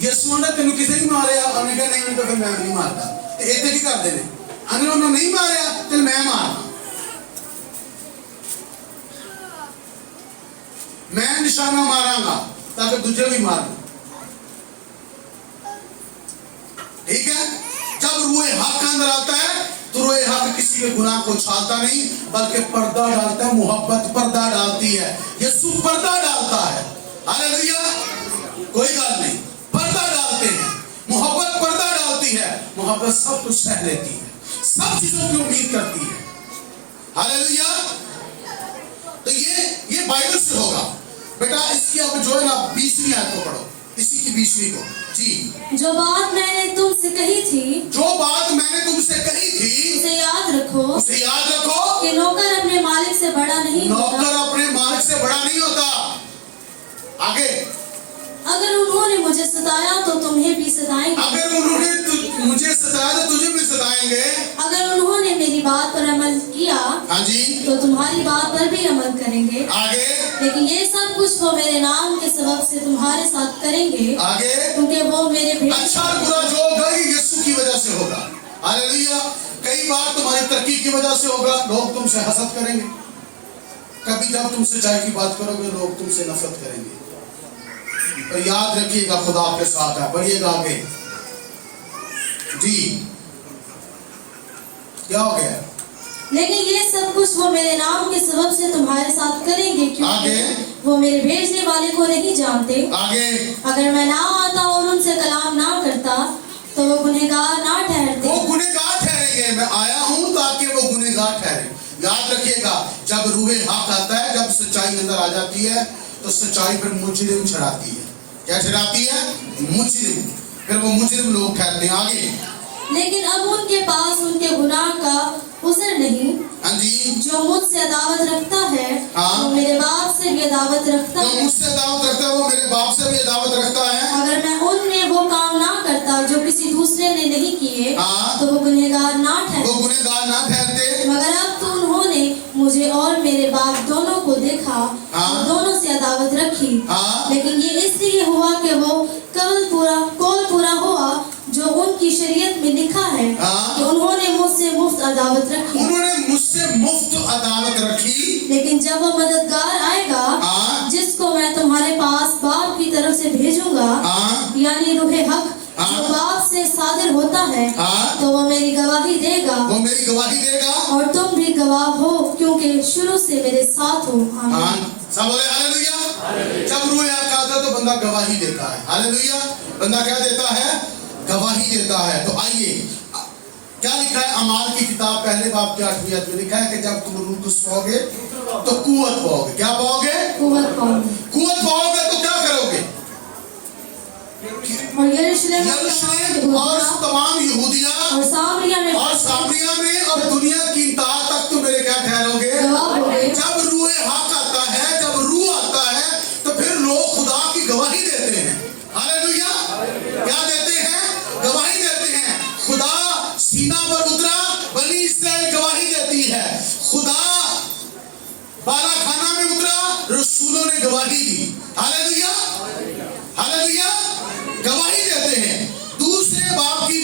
यीशु ने तेन किसी नहीं मारे उन्हें कहा नहीं तो फिर मैं नहीं मारता तो इतने की करते हैं अगर उन्होंने नहीं मारे तो मैं मारना मैं निशाना मारांगा ताकि दूसरे भी मार ठीक है जब रूह हक अंदर आता है तो रूह हक किसी के गुनाह को छालता नहीं बल्कि पर्दा डालता है मोहब्बत पर्दा डालती है यीशु पर्दा डालता है हालेलुया कोई बात नहीं पर्दा डालते हैं मोहब्बत पर्दा डालती है मोहब्बत सब कुछ सह लेती है सब चीजों की उम्मीद करती है हालेलुया तो ये बाइबल से होगा बेटा इसकी अब जो है ना 20वीं आयत को पढ़ो, इसी की 20वीं को जी। जो बात मैंने तुमसे कही थी, जो बात मैंने तुमसे कही थी उसे याद रखो उसे याद रखो कि नौकर अपने मालिक से बड़ा नहीं होता। नौकर अपने मालिक से बड़ा नहीं होता। आगे, अगर उन्होंने मुझे सताया तो तुम्हें भी सताएंगे, अगर उन्होंने मुझे सताया तो तुझे भी सताएंगे। अगर उन्होंने मेरी बात पर अमल किया हाँ जी, तो तुम्हारी बात पर भी अमल करेंगे। आगे, लेकिन ये सब कुछ वो मेरे नाम के सबब से तुम्हारे साथ करेंगे, आगे, क्योंकि वो मेरे भेजे अच्छा और बुरा जो होगा ये यीशु की वजह से होगा। हालेलुया। कई बार तुम्हारी तरक्की की वजह से होगा, लोग तुमसे हसद करेंगे। कभी जब तुम सच्चाई की बात करोगे लोग तुमसे नफरत करेंगे, पर याद रखिएगा खुदा आपके साथ है। बढ़िएगा आगे जी। क्या हो गया? लेकिन ये सब कुछ वो मेरे नाम के सबब से तुम्हारे साथ करेंगे, क्योंकि आगे, वो मेरे भेजने वाले को नहीं जानते। आगे, अगर मैं ना आता और उनसे कलाम ना करता तो वो गुनहगार ना ठहरते। वो गुनहगार ठहरेंगे। मैं आया हूं ताकि वो गुनहगार ठहरे। याद रखिएगा, जब रूहे हक आता है, जब सच्चाई अंदर आ जाती है तो सच्चाई पर मुजरिम छड़ाती है। क्या छड़ाती है? मुजरिम। फिर वो मुजरिम लोग ठहरते हैं। आगे, लेकिन अब उनके पास उनके गुनाह का उज़र नहीं। हाँ जी, जो मुझसे अदावत रखता है हाँ। वो मेरे बाप से भी अदावत रखता जो है। मुझसे दावत रखता है वो मेरे बाप से भी दावत रखता है। अगर मैं उनमें वो काम ना करता जो किसी दूसरे ने नहीं किए हाँ। तो वो गुनहगार ना वो ठहरते। गुनहगार ना ठहरते। मगर अब तो उन्होंने मुझे और मेरे बाप दोनों को देखा हाँ। और दोनों से अदावत रखी। हाँ। लेकिन ये इसलिए हुआ कि वो कौल पूरा हुआ जो उनकी शरीयत में लिखा है हाँ। कि उन्होंने मुझसे मुफ्त अदावत रखी। उन्होंने मुझसे मुफ्त अदावत रखी। लेकिन जब वो मददगार आएगा हाँ। जिसको मैं तुम्हारे पास बाप की तरफ से भेजूंगा, हाँ। यानी रूहे हक हाँ। जो बाप से सादिर होता है, हाँ। तो वो मेरी गवाही देगा वो मेरी गवाही देगा और तुम भी गवाह हो क्योंकि शुरू से मेरे साथ हो। आमीन। हाँ, सब बोले हालेलुया। जब रूह हक आता है तो बंदा गवाही देता है। हालेलुया। बंदा क्या देता है? गवाही देता है। तो आइए, क्या लिखा है? अमाल की किताब पहले बाब के 8वीं आयत में लिखा है कि जब तुम रूह कुछ पाओगे तो कुव्वत पाओगे। क्या पाओगे? कुव्वत पाओगे। कुव्वत पाओगे तो क्या करोगे? और यरूशलेम यरूशलेम और तमाम यहूदिया और सामरिया में और दुनिया की इंतहा तक तुम मेरे क्या ठहरोगे? गवाह होगे। जब रूह हक आता है, जब रूह आता है तो फिर लोग खुदा की गवाही देते हैं। हालेलुया। क्या देते हैं? गवाही देते हैं। खुदा सीना पर उतरा, बनी इस्राएल गवाही देती है। खुदा बालाखाना में उतरा, रसूलों ने गवाही दी। हालेलुया। हालेलुया। गवाही देते हैं। दूसरे बाब की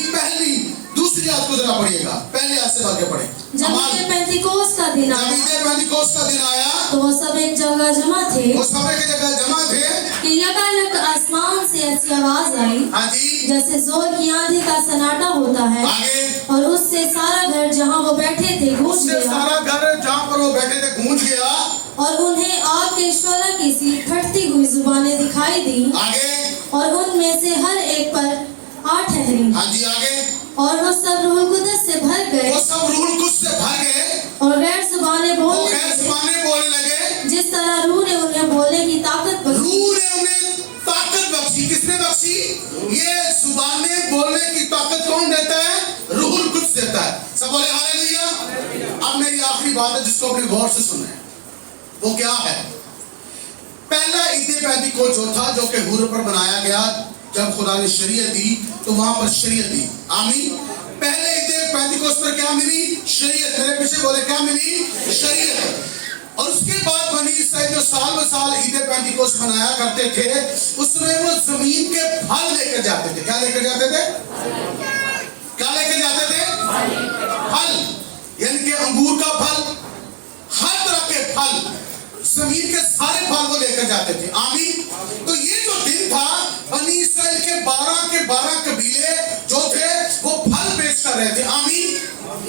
दूसरी आयत को जरा पढ़िएगा। पहले आयत से आगे पढ़ें। जब ईद पेंतिकोस्त का दिन आया, जब ईद पेंतिकोस्त का दिन आया तो वो सब एक जगह जमा थे वो सब एक जगह जमा थे कि यकायक आसमान से ऐसी आवाज आई हाँ जी। जैसे जोर की आंधी का सन्नाटा होता है, आगे, और उससे सारा घर जहाँ वो बैठे थे गूंज उससे गया, सारा घर जहाँ पर वो बैठे थे गूंज गया। और उन्हें आग के शोला की सी फटती हुई जुबानें दिखाई दी, आगे, और उनमें से हर एक पर आ ठहरी, हाँ जी, आगे, और वो सब रूह कुदस से भर गए वो सब रूह कुछ से भर गए और गैर जुबानें वो बोलने गैर लगे, ज़ुबानें बोलने लगे। जिस तरह रूह ने उन्हें बोलने की ताकत बख्शी। रूह ने उन्हें ताकत बख्शी। किसने बख्शी? ये जुबानें बोलने की ताकत कौन देता है? रूह कुछ देता है। सब बोले हालेलुया। अब मेरी आखिरी बात है जिसको अपने गौर से सुनना है, वो क्या है? पहला ईद पेंतिकोस्त जो था, जो कि हुर पर बनाया गया, जब खुदा ने शरीयत दी तो वहां पर शरीयत दी। आमीन। पहले ईद पेंतिकोस्त पर क्या मिली? शरीयत। मेरे पीछे बोले क्या मिली? शरीयत। और उसके बाद बनी इस्राएल जो साल ब साल ईद पेंतिकोस्त मनाया करते थे, उसमें वो जमीन के फल लेकर जाते थे। क्या लेकर जाते थे? क्या लेकर जाते थे? फल, यानी कि अंगूर का फल, हर तरह के फल, जमीन के सारे फल वो लेकर जाते थे। आमीन। तो ये जो दिन था, बनी इस्राएल के 12 कबीले जो थे वो फल पेश कर रहे थे। आमीन।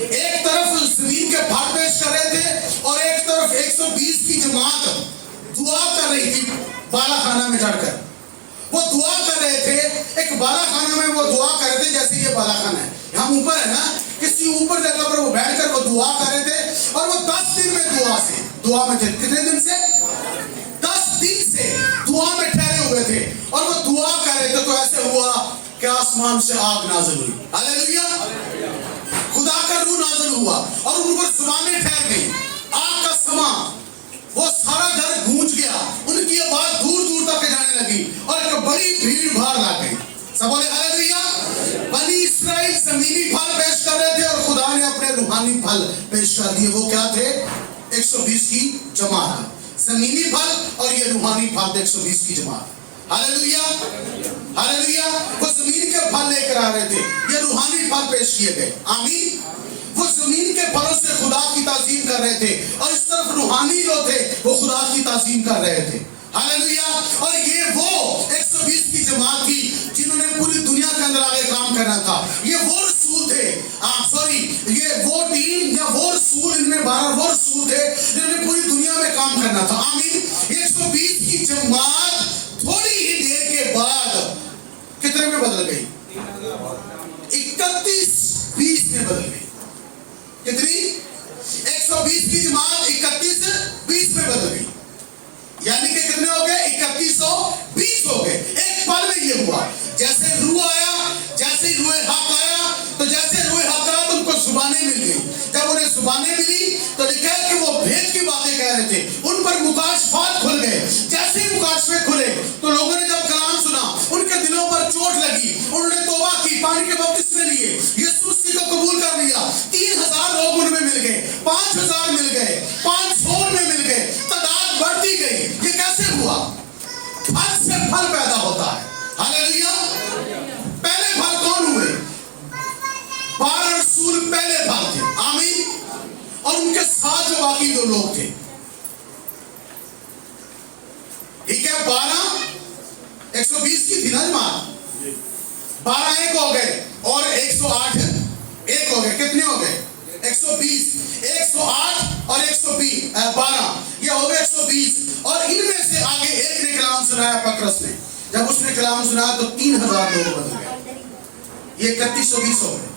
एक तरफ जमीन के फल पेश कर रहे थे और एक तरफ 120 की जमात दुआ कर रही थी बालाखाना में चढ़कर। वो दुआ कर रहे थे। एक बालाखाना में वो दुआ कर रहे थे, जैसे ये बालाखाना है, हम ऊपर है ना, किसी ऊपर जगह पर वो बैठकर वो दुआ कर रहे थे। और वो 10 दिन में दुआ में थे। कितने दिन से? 10 दिन से दुआ में ठहरे हुए थे और वो दुआ कर रहे थे, तो ऐसे हुआ कि आसमान से आग नाज़िल हुई। हालेलुया, खुदा का रूह नाज़िल हुआ और उन पर जुबानें ठहर गई। आग का समा, वो सारा घर गूंज गया, उनकी आवाज दूर दूर तक जाने लगी और एक बड़ी भीड़ भाड़ लग गई। सब बोले हालेलुया। बनी इस्राएल जमीनी फल पेश कर रहे थे और खुदा ने अपने रूहानी फल पेश कर दिए। वो क्या थे? 120 की जमात, जमीनी फल और ये रूहानी फल 120 की जमात। Hallelujah, hallelujah. वो जमीन के फल लेकर आ रहे थे, ये रूहानी फल पेश किए गए। आमीन। वो जमीन के फलों से खुदा की ताज़ीम कर रहे थे और इस तरफ रूहानी जो थे वो खुदा की ताज़ीम कर रहे थे। हालेलुया। और ये वो 120 की जमात थी जिन्होंने पूरी दुनिया के अंदर आगे काम करना था। ये वो रसूल थे, ये वो टीम या वो रसूल, इनमें 12 वो रसूल थे जिन्होंने पूरी दुनिया में काम करना था। आमीन। 120 की जमात थोड़ी ही देर के बाद कितने में बदल गई? 31-20 में बदल गई। कितनी? 120 की जमात 31-20 में बदल गई। यानी कि कितने हो गए? 3120 हो गए। एक पल में ये हुआ। जैसे रूह आया, जैसे ही रूह हक आया, तो जैसे रूह हक आया तो उनको जुबानें मिल गई। जब उन्हें जुबानें मिली तो लिखा है कि वो भेद की बातें कह रहे थे, उन पर मुकाशफात खुल गए। जैसे ही मुकाशफे खुले तो लोगों ने जब कलाम सुना, उनके दिलों पर चोट लगी, उन्होंने तौबा की, पानी के बपतिस्मे लिए, यीशु मसीह को कबूल कर लिया। 3000 लोग उनमें मिल गए, 5000 मिल गए, 500 में मिल गए, तादाद बढ़ती गई। ये कैसे हुआ? फल से फल पैदा होता है। हालेलुया। पहले फल कौन हुए? 12 रसूल पहले फल थे। आमीन। और उनके साथ जो बाकी जो लोग थे, ठीक है, 12 120 की थी ना जमात, 12 एक हो गए और 108 एक हो गए। कितने हो गए? 120, 108 और 120 12, ये हो गए 120। और इनमें से आगे एक ने कलाम सुनाया, पतरस ने। जब उसने कलाम सुनाया तो 3000 लोग बदल गए। ये 3120 हो गए,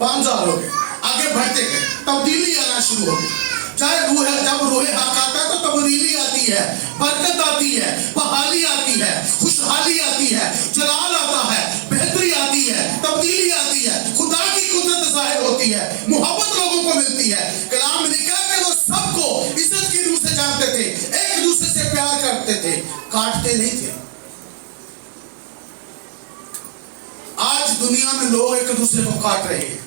5000 हो गए, आगे बढ़ते गए, तब्दीली आना शुरू हो गई। चाहे जब रूह हक आता है तो तब्दीली आती है, बरकत आती है, बहाली आती है, खुशहाली आती है, जलाल आता है, बेहतरी आती है, तब्दीली आती है, खुदा की कुदरत जाहिर होती है, मोहब्बत लोगों को मिलती है। कलाम में लिखा है कि वो सबको इज्जत की रूह से जानते थे, एक दूसरे से प्यार करते थे, काटते नहीं थे। आज दुनिया में लोग एक दूसरे को काट रहे हैं,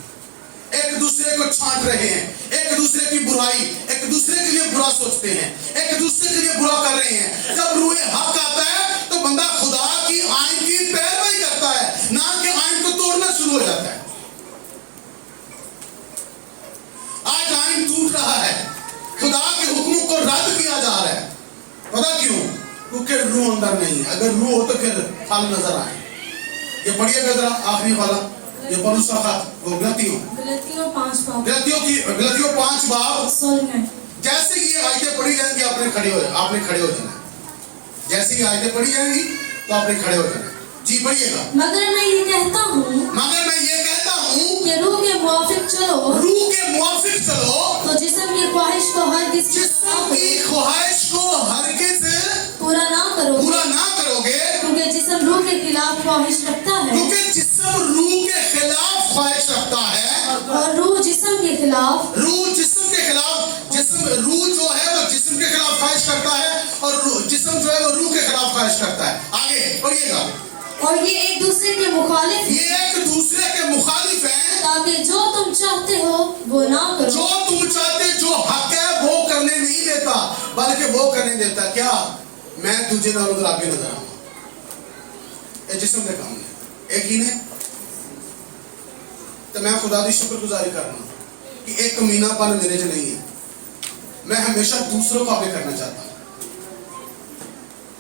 एक दूसरे को छांट रहे हैं, एक दूसरे की बुराई, एक दूसरे के लिए बुरा सोचते हैं, एक दूसरे के लिए बुरा कर रहे हैं। जब रूह हक आता है तो बंदा खुदा की आइन की पैरवी करता है, ना कि आइन को तोड़ना शुरू हो जाता है। आज आइन टूट रहा है, खुदा के हुक्मों को रद्द किया जा रहा है। पता क्यों? क्योंकि रूह अंदर नहीं है। अगर रूह हो तो फिर फल नजर आए। ये पढ़िएगा जरा आखिरी वाला, ये पौलुस का खत, वो गलतियों 5 बाब। जैसे ये आयतें पढ़ी जाएंगी आपने खड़े हो जाना। जैसे ही आयतें पढ़ी जाएंगी तो आपने खड़े हो जाना। जी पढ़िएगा। मगर मैं ये कहता हूँ कि रूह के मुआफिक चलो, तो जिस्म की ख्वाहिश को हरगिज़ पूरा ना करोगे, क्योंकि जिस्म रूह के खिलाफ ख्वाहिश रखता है, और रूह जिस्म के खिलाफ, रूह जो है वो जिस्म के खिलाफ ख्वाहिश करता है और जिस्म जो है वो रूह के खिलाफ ख्वाहिश करता है। आगे पढ़िएगा। और ये एक दूसरे के मुखालिफ हैं, ताकि जो तुम चाहते हो वो ना करो। जो तुम चाहते, जो हक है वो करने नहीं देता, बल्कि वो करने देता क्या? मैं तुझे ना उधर आगे नजर आऊंगा। ये जिस्म के काम है, एक ही ने। तो मैं खुदा की शुक्रगुजारी करना कि एक कमीनापन मेरे जो नहीं है। मैं हमेशा दूसरों को आगे करना चाहता हूँ।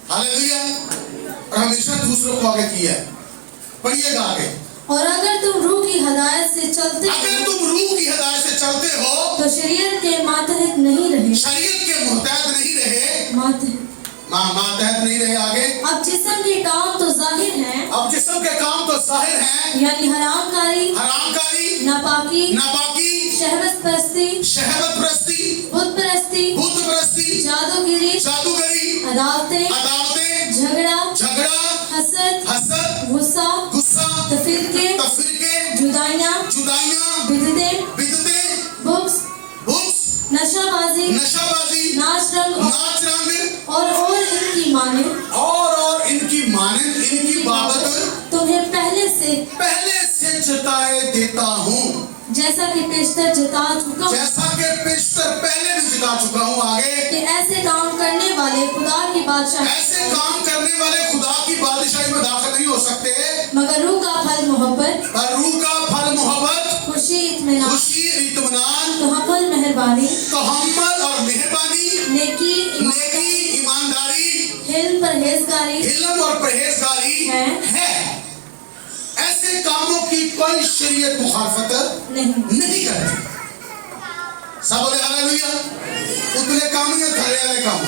हालेलुया। और हमेशा दूसरों को आगे किया है। पढ़िएगा आगे। और अगर तुम रूह की हिदायत से चलते हो तो शरीयत के मातहत नहीं रहे, मातहत नहीं रहे। आगे। अब जिस्म के काम तो जाहिर हैं, यानी हरामकारी, नापाकी, शहवत परस्ती, बुत परस्ती, जादूगरी, अदावतें, झगड़े, जुदाइयां, बिदतें, बुक्स, नशाबाजी, नाच रंग और इनकी माने और इनकी मानंद इनकी बाबत तुम्हें पहले से जताए देता हूँ, जैसा कि पेशतर जता चुका हूँ, जैसा कि पेशतर पहले भी जता चुका हूँ। आगे कि ऐसे काम करने वाले खुदा की बादशाही ऐसे काम करने वाले खुदा की बादशाही में दाखिल नहीं हो सकते, मगर रूह का फल मोहब्बत, पर रूह का फल मोहब्बत, खुशी, इत्मीनान, तहम्मुल, मेहरबानी, और मेहरबानी, नेकी, ईमानदारी, हिल्म और परहेजगारी है। ऐसे कामों की कोई शरीयत मुखालफत नहीं करती। सब बोले हालेलुया। उतले काम या थले वाले काम।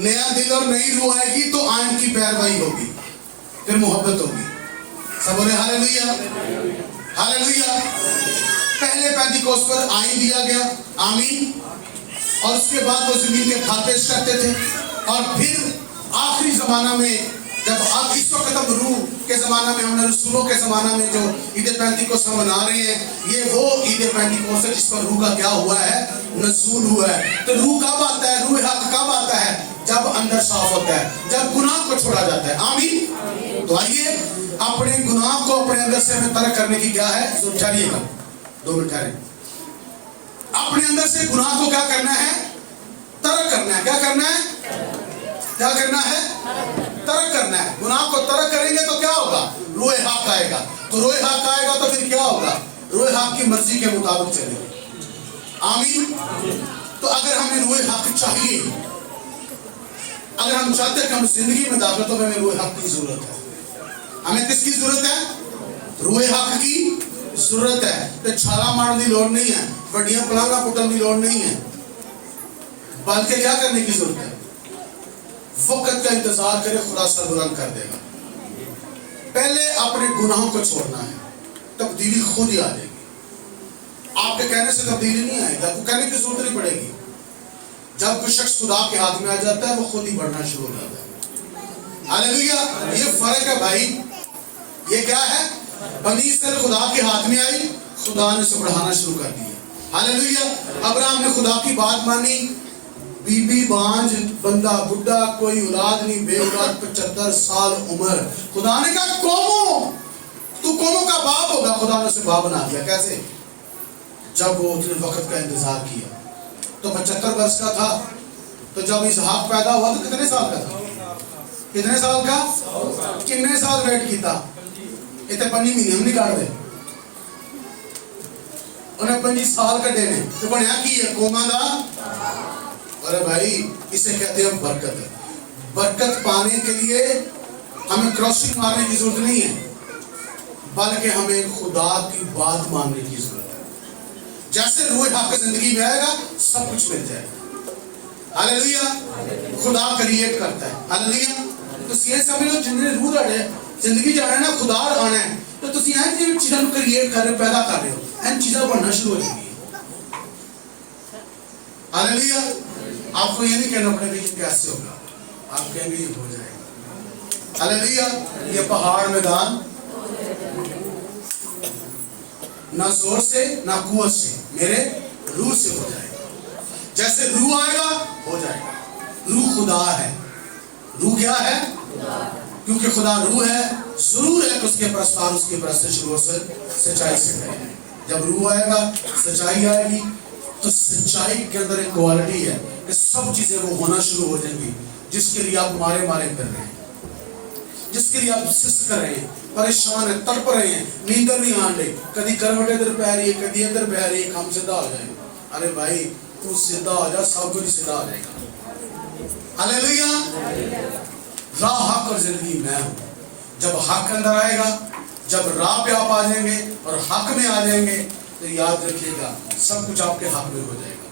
नया दिल और नई रूह आएगी तो आन की पैरवाई होगी, फिर मोहब्बत होगी। सब बोले हालेलुया, हालेलुया। पहले पेंटिकोस्ट पर आईन दिया गया, आमीन, और उसके बाद वो जमीन के फल पेश करते थे, और फिर आखिरी जमाना में जब अब इस वक्त हम रूह के जमाना में, हमने रसूलों के जमाना में जो ईद पेंटिकोस्ट हम मना रहे हैं, ये वो ईद पेंटिकोस्ट है जिस पर रूह का क्या हुआ है, नज़ूल हुआ है। तो रूह कब आता है, रूह हक कब आता है? जब अंदर साफ होता है, जब गुनाह को छोड़ा जाता है। आमीन। तो आइए अपने गुनाह को अपने अंदर से हमें तरक करने की क्या है, ठहरिएगा 2 मिनट ठहरे। अपने अंदर से गुनाह को क्या करना है, तरक करना है। क्या करना है, क्या करना है, तरक करना है। गुनाह को तरक करेंगे तो क्या होगा, रूह हक आएगा। तो रूह हक आएगा तो फिर क्या होगा, रूह हक की मर्जी के मुताबिक चलेंगे। आमीन। तो अगर हमें रूह हक चाहिए, अगर हम चाहते हैं कि हम जिंदगी में दाखिल, तो हमें रूह हक की जरूरत है। हमें किसकी जरूरत है, रूह हक की जरूरत है। तो छाला मारने की लोड़ नहीं है, बड़ियां पलांगा पुटन की लोड़ नहीं है, बल्कि क्या करने की जरूरत है, वक्त का इंतजार करे, खुदा सरबुलंद कर देगा। पहले अपने गुनाहों को छोड़ना है, तब्दीली खुद ही आ जाएगी। आपके कहने से तब्दीली नहीं आएगी, आपको कहने की जरूरत नहीं पड़ेगी। जब कोई शख्स खुदा के हाथ में आ जाता है, वो खुद ही बढ़ना शुरू हो जाता है। हालेलुया। ये फर्क है भाई। ये क्या है, बनी इस्राएल खुदा के हाथ में आई, खुदा ने उसे बढ़ाना शुरू कर दिया। हालेलुया। अब्राहम ने खुदा की बात मानी, बीबी बांझ, बंदा बुढ़ा, कोई औलाद नहीं, बेऔलाद, 75 साल उम्र। खुदा ने कहा तू कौमों का बाप होगा। खुदा ने उसे बाप बना दिया। कैसे, जब वो उसने वक्त का इंतजार किया। तो 75 वर्ष का था, तो जब इसहाक पैदा हुआ तो कितने साल का था, कितने साल का, कितने साल वेट किया, इतने 5 महीने हम नहीं काट दे, उन्हें 25 साल कटे ने, तो बनया की है कोमा दा। अरे भाई, इसे कहते हैं बरकत। बरकत पाने के लिए हमें क्रॉसिंग मारने की जरूरत नहीं है, बल्कि हमें खुदा की बात मानने की जरूरत है। जैसे रूह हक जिंदगी में आएगा, सब कुछ मिल जाएगा। हालेलुया। खुदा क्रिएट करता है। हालेलुया। तो ये समझो, जिन्हें रूह दैटे जिंदगी जाना है ना, खुदा आना है, तो तुसी ऐन जिन चीज़ों को क्रिएट कर रहे हो, पैदा कर रहे हो, ऐन चीज़ें बनना शुरू हो जाएगी। हालेलुया। आपको ये नहीं कहना पड़ेगा कि कैसे होगा, आप कहेंगे ये हो जाएगा। हालेलुया। ये पहाड़ मैदान ना जोर से ना कुवत से, मेरे रूह से हो जाएगा। जैसे रूह आएगा हो जाएगा। रूह खुदा है। रूह क्या है, क्योंकि खुदा रूह है, जरूर है कि उसके प्रस्ताव, उसके प्रस्ताव शुरू से सच्चाई से करें। जब रूह आएगा, सच्चाई आएगी, तो सच्चाई के अंदर एक क्वालिटी है कि सब चीजें वो होना शुरू हो जाएंगी जिसके लिए आप मारे कर रहे हैं, जिसके लिए आप सुस्त कर रहे हैं, परेशान है, तड़प रहे हैं, नींदर नहीं आने, कभी करवट इधर बह रही है, कभी इधर बह रही है, हम सीधा हो जाए। अरे भाई, तू सीधा हो जा, सब कुछ सीधा हो जाएगा। हालेलुया। राह, हक और जिंदगी मैं हूं। जब हक अंदर आएगा, जब राह पे आप आ जाएंगे और हक में आ जाएंगे, तो याद रखिएगा सब कुछ आपके हक में हो जाएगा।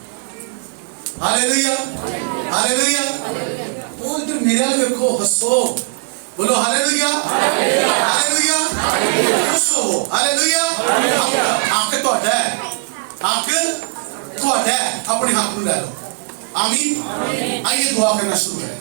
हालेलुया। हालेलुया। वो इधर मेरे लिए देखो, हंसो, बोलो हालेलुया, हालेलुया, खुश हो, हालेलुया। आके तो आता है, आके तो आता है, अपने हाथ में ले लो। आमीन। आइए दुआ करना शुरू करें।